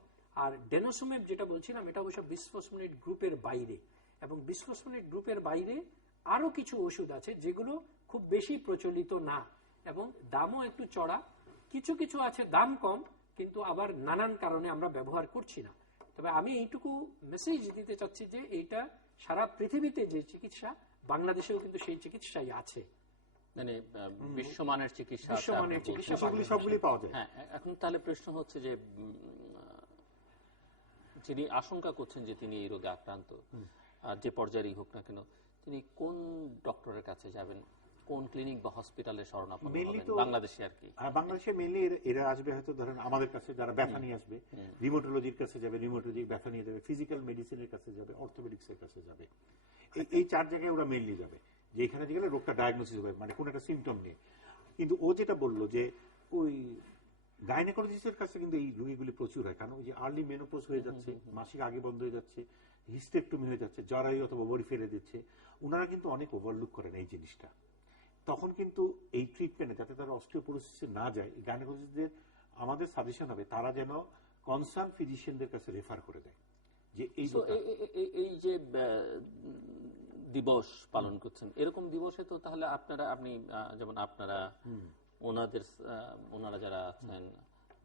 আর ডেনোসুমেব যেটা বলছিলাম, এটা অবশ্য বিসফসফোনেট গ্রুপের বাইরে, এবং বিসফসফোনেট গ্রুপের বাইরে আরো কিছু ওষুধ আছে যেগুলো খুব বেশি প্রচলিত না এবং দামও একটু চড়া। কিছু কিছু আছে দাম কম, কিন্তু আবার নানান কারণে আমরা ব্যবহার করছি না। তবে আমি এইটুকু মেসেজ দিতে চাচ্ছি যে এইটা সারা পৃথিবীতে যে চিকিৎসা, বাংলাদেশেও কিন্তু সেই চিকিৎসাই আছে। মানে বিশ্বমানের চিকিৎসা, বিশ্বমানের চিকিৎসা সবগুলি পাওয়া যায়। হ্যাঁ, এখন তাহলে প্রশ্ন হচ্ছে যে যিনি আশঙ্কা করছেন যে তিনি এই রোগে আক্রান্ত, আর যে পর্যায়েরই হোক না কেন, তিনি কোন ডক্টরের কাছে যাবেন, কোন ক্লিনিক বা হসপিটালে শরণাপন্ন হবেন বাংলাদেশে? আর কি বাংলাদেশে মেনলি এরা আসবে হয়তো ধরেন আমাদের কাছে, যারা ব্যথা নিয়ে আসবে রিমোটোলজির কাছে যাবে, রিমোটোলজি ব্যথা নিয়ে যাবে, ফিজিক্যাল মেডিসিনের কাছে যাবে, অর্থোপেডিক্স এর কাছে যাবে। এই 4 জায়গায় ওরা মেনলি যাবে, যে এখানে গেলে রোগটা ডায়াগনোসিস হবে, মানে কোন একটা সিমটম নিয়ে। কিন্তু ও যেটা বললো যে ওই গাইনোকোলজিস্টের কাছে কিন্তু এই রোগীগুলি প্রচুর হয়, কারণ ওই যে আর্লি মেনোপজ হয়ে যাচ্ছে, মাসিক আগে বন্ধ হয়ে যাচ্ছে, হিস্টেকটমি হয়ে যাচ্ছে, জরায়ু অথবা বড়ি ফেলে দিচ্ছে, ওনারা কিন্তু অনেক ওভারলুক করেন এই জিনিসটা। তখন কিন্তু এই ট্রিটমেন্টে যাতে তারা অস্টিওপোরোসিসে না যায়, গাইনোকোলজিস্টদের আমাদের সাজেশন হবে তারা যেন কনসার্ন ফিজিশিয়ানদের কাছে রেফার করে দেয়। যে এই যে দিবস পালন করছেন, এরকম দিবসে তো তাহলে আপনি যেমন আপনারা ওনারা যারা আছেন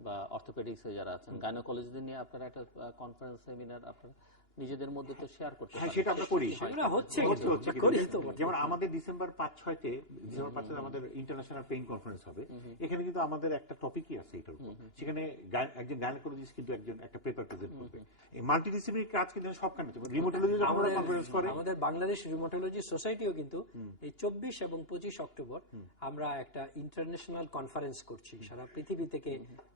বা অর্থোপেডিক্সে যারা আছেন, গাইনোকোলজিস্টদের নিয়ে আপনারা একটা কনফারেন্স সেমিনার আপনারা নিজেদের মধ্যে তো শেয়ার করতে পারেন। সেটা আমরা করি, হচ্ছে। যেমন আমাদের ডিসেম্বর 5-6-তে আমাদের ইন্টারন্যাশনাল পেইন কনফারেন্স হবে। এখানে কিন্তু আমাদের একটা টপিকই আছে এটার উপর। সেখানে একজন গাইনোকোলজিস্ট কিন্তু একটা পেপার প্রেজেন্ট করবে। এই মাল্টিডিসিপ্লিনারি কাজ কিন্তু সবখানে, রিমোটোলজি আমরা কনফারেন্স করে, আমাদের বাংলাদেশ রিমোটোলজি সোসাইটিও কিন্তু এই 24 এবং 25 অক্টোবর আমরা একটা ইন্টারন্যাশনাল কনফারেন্স করছি। সারা পৃথিবী থেকে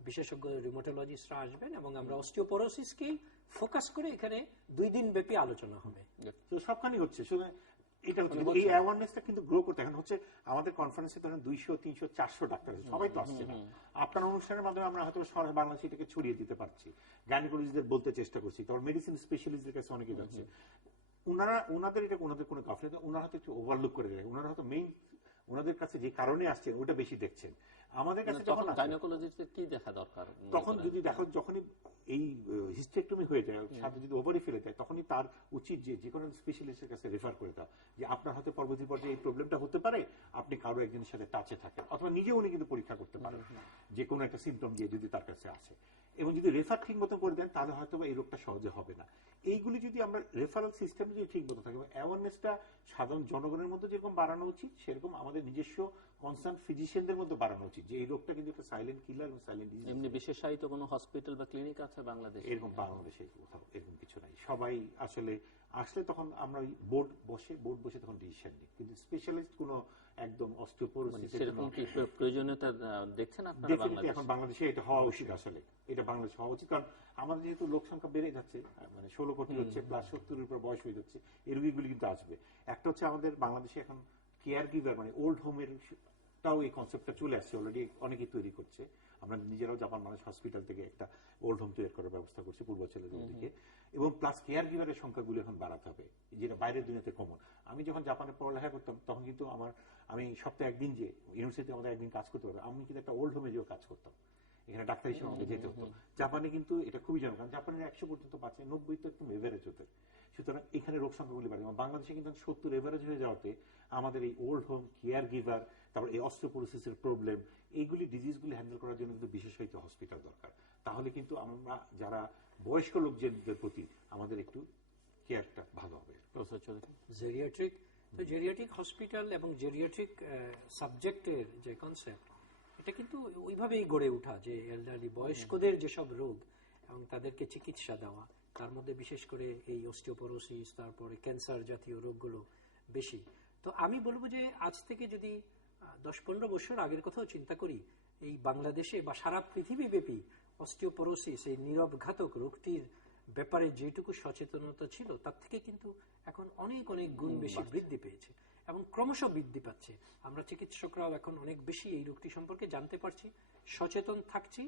বিশেষজ্ঞ রিমোটোলজিস্টরা আসবেন এবং আমরা অস্টিওপোরোসিসকেই ফোকাস করে এখানে 2 দিন ব্যাপী আলোচনা হবে। তো সবখানেই হচ্ছে, এটা হচ্ছে এই অ্যাওয়ারনেসটা কিন্তু গ্রো করতে। এখন হচ্ছে আমাদের কনফারেন্সে ধরেন 200, 300, 400 ডাক্তার আছে, সবাই তো আসছে না। আপনার অনুষ্ঠানের মাধ্যমে আমরা হয়তো সারা বাংলাদেশে এটাকে ছড়িয়ে দিতে পারছি, গাইনোকোলজিস্টদের বলতে চেষ্টা করছি, তারপর মেডিসিন স্পেশালিস্টদের কাছে অনেকে যাচ্ছে। ওনাদের এটা ওনাদের কোনো গাফিলতি, ওনারা হয়তো একটু ওভারলুক করে দেয়, ওনারা হয়তো মেইন ওনাদের কাছে যে কারণে আসছেন ওটা বেশি দেখছেন। আমাদের কাছে যখন গাইনোকোলজিস্টদের কি দেখা দরকার, তখন যদি দেখো যখনই এই হিস্টেক্টমি হয়ে যায়, সাথে যদি ওভারে ফেলে যায়, তখনই তার উচিত যে কোনো স্পেশালিস্টের কাছে রেফার করে দেওয়া, যে আপনার হয়তো পরবর্তী পর্যায়ে এই প্রবলেমটা হতে পারে, আপনি কারো একজনের সাথে টাচে থাকেন, অথবা নিজে উনি কিন্তু পরীক্ষা করতে পারেন যে কোনো একটা সিমটম দিয়ে যদি তার কাছে আসে, এবং যদি রেফার ঠিক মতো করে দেন তাহলে হয়তো এই রোগটা সহজে হবে না। এইগুলি যদি আমরা রেফারেল সিস্টেম যদি ঠিক মতো থাকে, অ্যাওয়ারনেসটা সাধারণ জনগণের মধ্যে যেরকম বাড়ানো উচিত, সেরকম আমাদের নিজস্ব কনসার্ন ফিজিশিয়ানদের মধ্যে বাড়ানো উচিত, যে এই রোগটা কিন্তু একটা সাইলেন্ট কিলার এবং সাইলেন্ট ডিজিজ। এমনি বিশেষায়িত কোনো হসপিটাল বা ক্লিনিক আছে বাংলাদেশে? এরকম বাংলাদেশে কোথাও এরকম কিছু নাই। সবাই আসলে আসলে তখন আমরা বোর্ড বসে তখন ডিসিশন নিই, কিন্তু স্পেশালিস্ট কোনো একদম অস্টিওপোরোসিস সেরকম কি প্রয়োজনীয়তা দেখছেন আপনারা বাংলাদেশে? এখন বাংলাদেশে এটা হওয়া উচিত, আসলে এটা বাংলাদেশে হওয়া উচিত, কারণ আমাদের যেহেতু লোক সংখ্যা বেড়ে যাচ্ছে, মানে 16 কোটি হচ্ছে, প্লাস 70-এর উপর বয়স হয়ে যাচ্ছে, এই রোগীগুলি কিন্তু আসবে। একটা হচ্ছে আমাদের বাংলাদেশে এখন কেয়ার গিভার, মানে ওল্ড হোমের টাও এই কনসেপ্টটা চলে আসছে, অলরেডি অনেকেই তৈরি করছে। আমরা নিজেরাও জাপান বাংলাদেশ হসপিটাল থেকে একটা ওল্ড হোম তৈরি করার ব্যবস্থা করছি পূর্বাঞ্চলের দিকে, এবং প্লাস কেয়ার গিভারের সংখ্যাগুলো এখন বাড়াতে হবে, যেটা বাইরের দুনিয়াতে কমন। আমি যখন জাপানে পড়ালেখা করতাম তখন কিন্তু আমি সপ্তাহে একদিন, যে ইউনিভার্সিটিতে আমাদের একদিন কাজ করতে পারবো, আমি কিন্তু একটা ওল্ড হোমে যেও কাজ করতাম, এখানে ডাক্তার হিসেবে আমাকে যেতে হতো। জাপানে কিন্তু এটা খুবই জনক, কারণ জাপানের 100 পর্যন্ত বাঁচে, 90 তো একদম এভারেজ হতে। সুতরাং এখানে রোগ সংখ্যাগুলি বাড়ে। বাংলাদেশে কিন্তু 70 এভারেজ হয়ে যাওয়াতে আমাদের এই ওল্ড হোম, কেয়ার গিভার, তারপর এই অস্টিওপোরোসিসের প্রবলেম, এইগুলি ডিজিজগুলি হ্যান্ডেল করার জন্য কিন্তু বিশেষায়িত হসপিটাল দরকার। তাহলে কিন্তু আমরা যারা বয়স্ক লোকজনদের প্রতি আমাদের একটু কেয়ারটা ভালো হবে। প্রফেসর চৌধুরী, জেরিয়াট্রিক, তো জেরিয়াট্রিক হসপিটাল এবং জেরিয়াট্রিক সাবজেক্টের যে কনসেপ্ট, এটা কিন্তু ওইভাবেই গড়ে ওঠা যে এলডারলি বয়স্কদের যেসব রোগ এবং তাদেরকে চিকিৎসা দেওয়া, তার মধ্যে বিশেষ করে এই অস্টিওপোরোসিস, তারপরে ক্যান্সার জাতীয় রোগগুলো বেশি। তো আমি বলবো যে আজ থেকে যদি 10-15 বছর আগের কথাও চিন্তা করি, এই বাংলাদেশে বা সারা পৃথিবীব্যাপী অস্টিওপোরোসিস, এই নীরব ঘাতক রোগটির ব্যাপারে যেটুকু সচেতনতা ছিল তার থেকে কিন্তু এখন অনেক অনেক গুণ বেশি বৃদ্ধি পেয়েছে এবং ক্রমশ বৃদ্ধি পাচ্ছে। আমরা চিকিৎসকরাও এখন অনেক বেশি এই রোগটি সম্পর্কে জানতে পারছি, সচেতন থাকছি,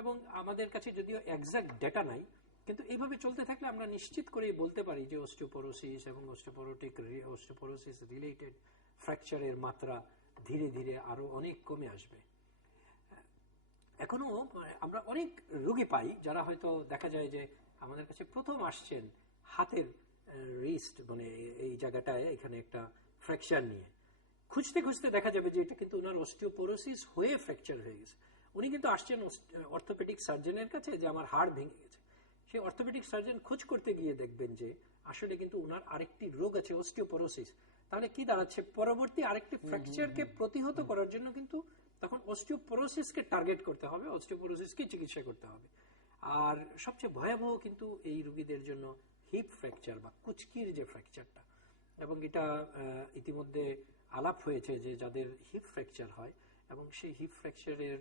এবং আমাদের কাছে যদিও এক্সাক্ট ডেটা নাই, কিন্তু এইভাবে চলতে থাকলে আমরা নিশ্চিত করে বলতে পারি যে অস্টিওপোরোসিস এবং অস্টিওপোরোসিস রিলেটেড ফ্র্যাকচারের মাত্রা ধীরে ধীরে আরো অনেক কমে আসবে। এখনো আমরা অনেক রোগী পাই যারা হয়তো দেখা যায় যে আমাদের কাছে প্রথম আসছেন হাতের রিস্ট, মানে এই জায়গাটায় এখানে একটা ফ্র্যাকচার নিয়ে, খুঁজতে খুঁজতে দেখা যাবে যে এটা কিন্তু ওনার অস্টিওপোরোসিস হয়ে ফ্র্যাকচার হয়ে গেছে। উনি কিন্তু আসছেন অর্থোপেডিক সার্জনের কাছে যে আমার হাড় ভেঙে গেছে। সেই অর্থোপেডিক সার্জন খোঁজ করতে গিয়ে দেখবেন যে আসলে কিন্তু ওনার আরেকটি রোগ আছে, অস্টিওপোরোসিস। তাহলে কি দাঁড়াচ্ছে, পরবর্তী আরেকটি ফ্র্যাকচারকে প্রতিহত করার জন্য কিন্তু তখন অস্টিওপোরোসিসকে টার্গেট করতে হবে, অস্টিওপোরোসিসকে চিকিৎসা করতে হবে। আর সবচেয়ে ভয়াবহ কিন্তু এই রোগীদের জন্য হিপ ফ্র্যাকচার বা কুচকির যে ফ্র্যাকচারটা, এবং এটা ইতিমধ্যে আলাপ হয়েছে যে যাদের হিপ ফ্র্যাকচার হয় এবং সেই হিপ ফ্র্যাকচারের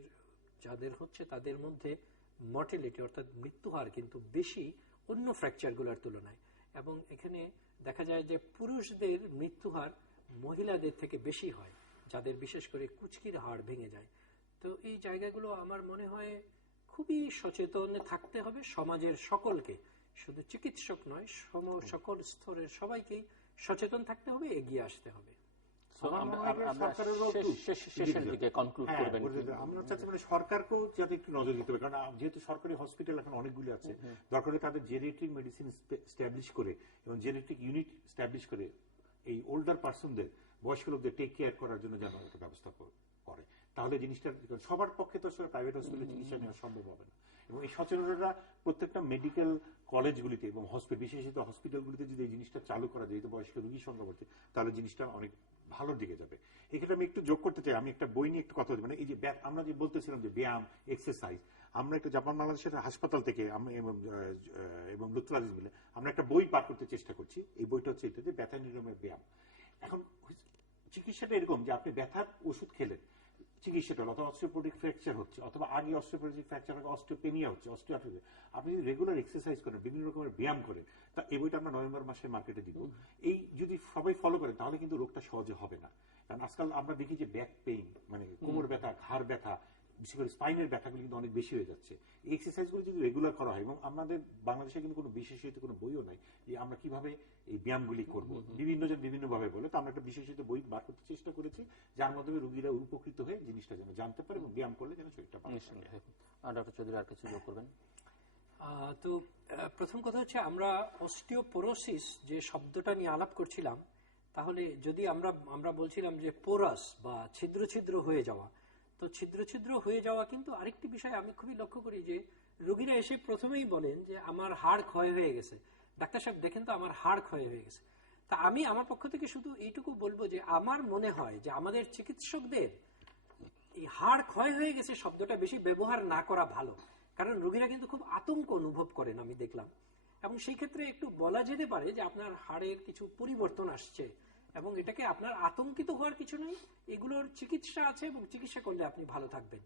যাদের হচ্ছে তাদের মধ্যে মর্টিলিটি অর্থাৎ মৃত্যুহার কিন্তু বেশি অন্য ফ্র্যাকচারগুলোর তুলনায়। এবং এখানে দেখা যায় যে পুরুষদের মৃত্যুহার মহিলাদের থেকে বেশি হয় যাদের বিশেষ করে কুচকির হাড় ভেঙে যায়। তো এই জায়গাগুলো আমার মনে হয় খুবই সচেতন থাকতে হবে সমাজের সকলকে, শুধু চিকিৎসক নয়, সকল স্তরের সবাইকেই সচেতন থাকতে হবে, এগিয়ে আসতে হবে। সরকারকেও যাতে একটু নজর দিতে হবে, কারণ যেহেতু সরকারি হসপিটাল এখন অনেকগুলি আছে, দরকার হলে তাদের জেরিয়াট্রিক মেডিসিন স্ট্যাবলিশ করে এবং জেরিয়াট্রিক ইউনিট স্ট্যাবলিশ করে এই ওল্ডার পার্সনদের, বয়স্ক লোকদের টেক কেয়ার করার জন্য যেন একটা ব্যবস্থা করে। তাহলে জিনিসটা সবার পক্ষে তো আসলে প্রাইভেট হসপিটালে চিকিৎসা নেওয়া সম্ভব হবে না। এবং এই সচেতনতা প্রত্যেকটা মেডিকেল কলেজগুলিতে এবং বিশেষিত হসপিটালগুলিতে যদি এই জিনিসটা চালু করা যায়, বয়স্ক রোগীর সংখ্যা বাড়ছে, তাহলে জিনিসটা অনেক ভালোর দিকে যাবে। এক্ষেত্রে আমি একটু যোগ করতে চাই, আমি একটা বই নিয়ে একটু কথা বলি, মানে এই যে আমরা যে বলতেছিলাম যে ব্যায়াম, এক্সারসাইজ, আমরা একটা জাপান বাংলাদেশের হাসপাতাল থেকে এবং লুৎফুল মিলে আমরা একটা বই পার করতে চেষ্টা করছি। এই বইটা হচ্ছে এটা, যে ব্যথা নিরাময়ের ব্যায়াম। এখন চিকিৎসাটা এরকম যে আপনি ব্যথার ওষুধ খেলেন, চিকিৎসাটা অথবা অস্টিওপোরোটিক ফ্র্যাকচার হচ্ছে, অথবা আগে অস্টিওপোরোটিক ফ্র্যাকচার হবে, অস্টিওপেনিয়া হচ্ছে, অস্টিওআর্থ্রাইটিস, আপনি যদি রেগুলার এক্সারসাইজ করেন, বিভিন্ন রকমের ব্যায়াম করেন, তা এই বইটা আমরা নভেম্বর মাসে মার্কেটে দিব। এই যদি সবাই ফলো করেন তাহলে কিন্তু রোগটা সহজে হবে না। কারণ আজকাল আমরা দেখি যে ব্যাক পেইন, মানে কোমর ব্যথা, ঘাড় ব্যথা, বিশেষ করে স্পাইনের ব্যথাগুলো কিন্তু অনেক বেশি হয়ে যাচ্ছে। এই এক্সারসাইজগুলো যদি রেগুলার করা হয়, এবং আমাদের বাংলাদেশে কিন্তু কোনো বিশেষিত কোনো বইও নাই যে আমরা কিভাবে এই ব্যায়ামগুলি করবো, বিভিন্ন জন বিভিন্ন ভাবে বলে, তো আমরা একটা বিশেষিত বই বার করতে চেষ্টা করেছি, যার মাধ্যমে রোগীরা উপকৃত হয়ে জিনিসটা যেন জানতে পারে এবং ব্যায়াম করলে যেন শরীরটা ভালো থাকে। ডক্টর চৌধুরী আর কিছু যোগ করবেন? তো প্রথম কথা হচ্ছে, আমরা অস্টিওপোরোসিস যে শব্দটা নিয়ে আলাপ করছিলাম, তাহলে যদি আমরা বলছিলাম যে পোরাস বা ছিদ্র ছিদ্র হয়ে যাওয়া, তো ছিদ্র ছিদ্র হয়ে যাওয়া কিন্তু আরেকটি বিষয় আমি খুবই লক্ষ্য করি যে রোগীরা এসে প্রথমেই বলেন যে আমার হাড় ক্ষয় হয়ে গেছে, ডাক্তার সাহেব দেখেন তো আমার হাড় ক্ষয় হয়ে গেছে। তা আমি আমার পক্ষ থেকে শুধু এইটুকু বলবো যে আমার মনে হয় যে আমাদের চিকিৎসকদের এই হাড় ক্ষয় হয়ে গেছে শব্দটা বেশি ব্যবহার না করা ভালো, কারণ রোগীরা কিন্তু খুব আতঙ্ক অনুভব করেন আমি দেখলাম। এবং সেই ক্ষেত্রে একটু বলা যেতে পারে যে আপনার হাড়ের কিছু পরিবর্তন আসছে এবং এটাকে আপনার আতঙ্কিত হওয়ার কিছু নেই, এগুলোর চিকিৎসা আছে এবং চিকিৎসা করলে আপনি ভালো থাকবেন।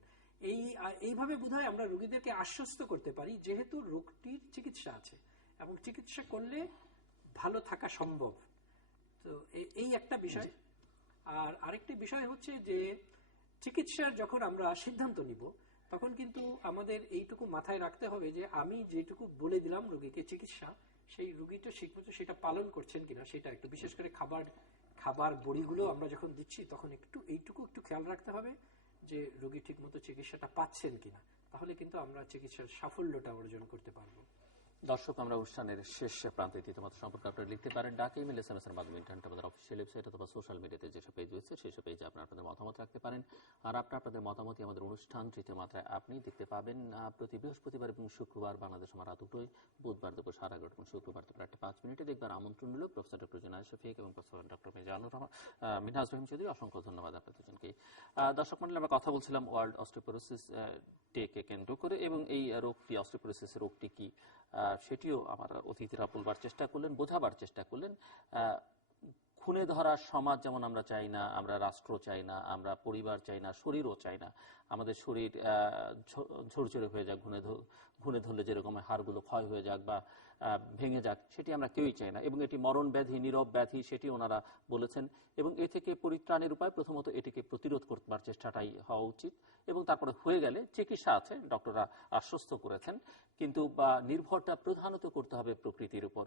এইভাবে বোধহয় আমরা রোগীদেরকে আশ্বস্ত করতে পারি, যেহেতু রোগটির চিকিৎসা আছে এবং চিকিৎসা করলে ভালো থাকা সম্ভব। তো এই একটা বিষয়। আর আরেকটি বিষয় হচ্ছে যে চিকিৎসার যখন আমরা সিদ্ধান্ত নিব, তখন কিন্তু আমাদের এইটুকু মাথায় রাখতে হবে যে আমি যেটুকু বলে দিলাম রোগীকে চিকিৎসা, সেই রোগীটা ঠিকমতো সেটা পালন করছেন কিনা সেটা একটু, বিশেষ করে খাবার বড়িগুলো আমরা যখন দিচ্ছি তখন এইটুকু একটু খেয়াল রাখতে হবে যে রোগী ঠিকমতো চিকিৎসাটা পাচ্ছেন কিনা, তাহলে কিন্তু আমরা চিকিৎসার সাফল্যটা অর্জন করতে পারবো। দর্শক, আমরা অনুষ্ঠানের শেষ প্রান্তে মত সম্পর্কে আপনারা লিখতে পারেন ডাক, ইমেল, SMS এর মাধ্যমে, ইন্টারনেট, আমাদের অফিসিয়াল ওয়েবসাইট অথবা সোশ্যাল মিডিয়াতে যেসব পেজ রয়েছে সেসব পেজে আপনারা আপনাদের মতামত রাখতে পারেন। আর আপনাদের মতামতই আমাদের অনুষ্ঠান তৃতীয় মাত্রায় আপনি দেখতে পাবেন প্রতি বৃহস্পতিবার এবং শুক্রবার বাংলাদেশ আমার রাত 2টায়, বুধবার দুপুর 11:30 এবং শুক্রবার দুপুর 1:05 দেখবার আমন্ত্রণ রইল। প্রফেসর ডক্টর জুনায়েদ শফিক এবং প্রফেসর ডক্টর মিনহাজ রহিম চৌধুরী, অসংখ্য ধন্যবাদ আপনাদের দুজনকে। দর্শক মণ্ডলী, আমরা কথা বলছিলাম ওয়ার্ল্ড অস্টিওপোরোসিস ডেকে কেন্দ্র করে, এবং এই রোগটি, অস্টিওপোরোসিস রোগটি কি সেটিও আমার অতিথিরা বলবার চেষ্টা করলেন, বোঝাবার চেষ্টা করলেন। খুনে ধরা সমাজ যেমন আমরা চাই না, আমরা রাষ্ট্র চাই না, আমরা পরিবার চাই না, শরীরও চাই না আমাদের শরীর ঝরঝরে হয়ে যাক, ঘুণে ধরলে যেরকম হাড়গুলো ক্ষয় হয়ে যাক বা ভেঙে যাক, সেটি আমরা কেউই চাই না। এবং এটি মরণ ব্যাধি, নীরব ব্যাধি, সেটি ওনারা বলেছেন। এবং এ থেকে পরিত্রাণের উপায় প্রথমত এটিকে প্রতিরোধ করবার চেষ্টাটাই হওয়া উচিত, এবং তারপরে হয়ে গেলে চিকিৎসা আছে, ডক্টররা আশ্বস্ত করেছেন। কিন্তু নির্ভরটা প্রধানত করতে হবে প্রকৃতির উপর।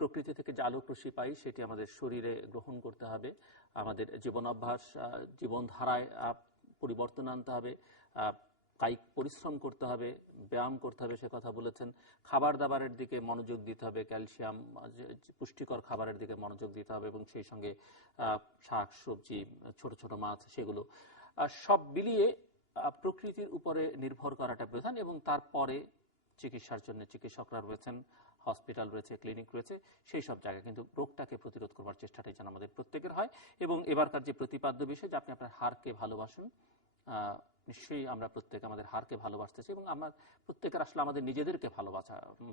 প্রকৃতি থেকে যে আলোক রশ্মি পাই সেটি আমাদের শরীরে গ্রহণ করতে হবে, আমাদের জীবন অভ্যাস, জীবনধারায় পরিবর্তন আনতে হবে, কায়িক পরিশ্রম করতে হবে, ব্যায়াম করতে হবে, সে কথা বলেছেন। খাবার দাবারের দিকে মনোযোগ দিতে হবে, ক্যালসিয়াম পুষ্টিকর খাবারের দিকে মনোযোগ দিতে হবে, এবং সেই সঙ্গে শাক সবজি, ছোট ছোট মাছ, সেগুলো সব মিলিয়ে প্রকৃতির উপরে নির্ভর করাটা প্রধান। এবং তারপরে চিকিৎসার জন্য চিকিৎসকরা রয়েছেন, হসপিটাল রয়েছে, ক্লিনিক রয়েছে, সেই সব জায়গায় কিন্তু রোগটাকে প্রতিরোধ করবার চেষ্টাটাই যেন আমাদের প্রত্যেকের হয়। এবং এবারকার যে প্রতিপাদ্য বিষয় যে আপনি আপনার হাড়কে ভালোবাসুন, নিশ্চয়ই আমরা প্রত্যেকে আমাদের হাড়কে ভালোবাসতেছি, এবং আমরা প্রত্যেকের আসলে আমাদের নিজেদেরকে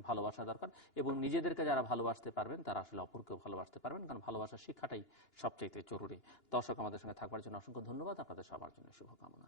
ভালোবাসা দরকার। এবং নিজেদেরকে যারা ভালোবাসতে পারবেন তারা আসলে অপরকেও ভালোবাসতে পারবেন, কারণ ভালোবাসার শিক্ষাটাই সবচাইতে জরুরি। দর্শক, আমাদের সঙ্গে থাকবার জন্য অসংখ্য ধন্যবাদ, আপনাদের সবার জন্য শুভকামনা।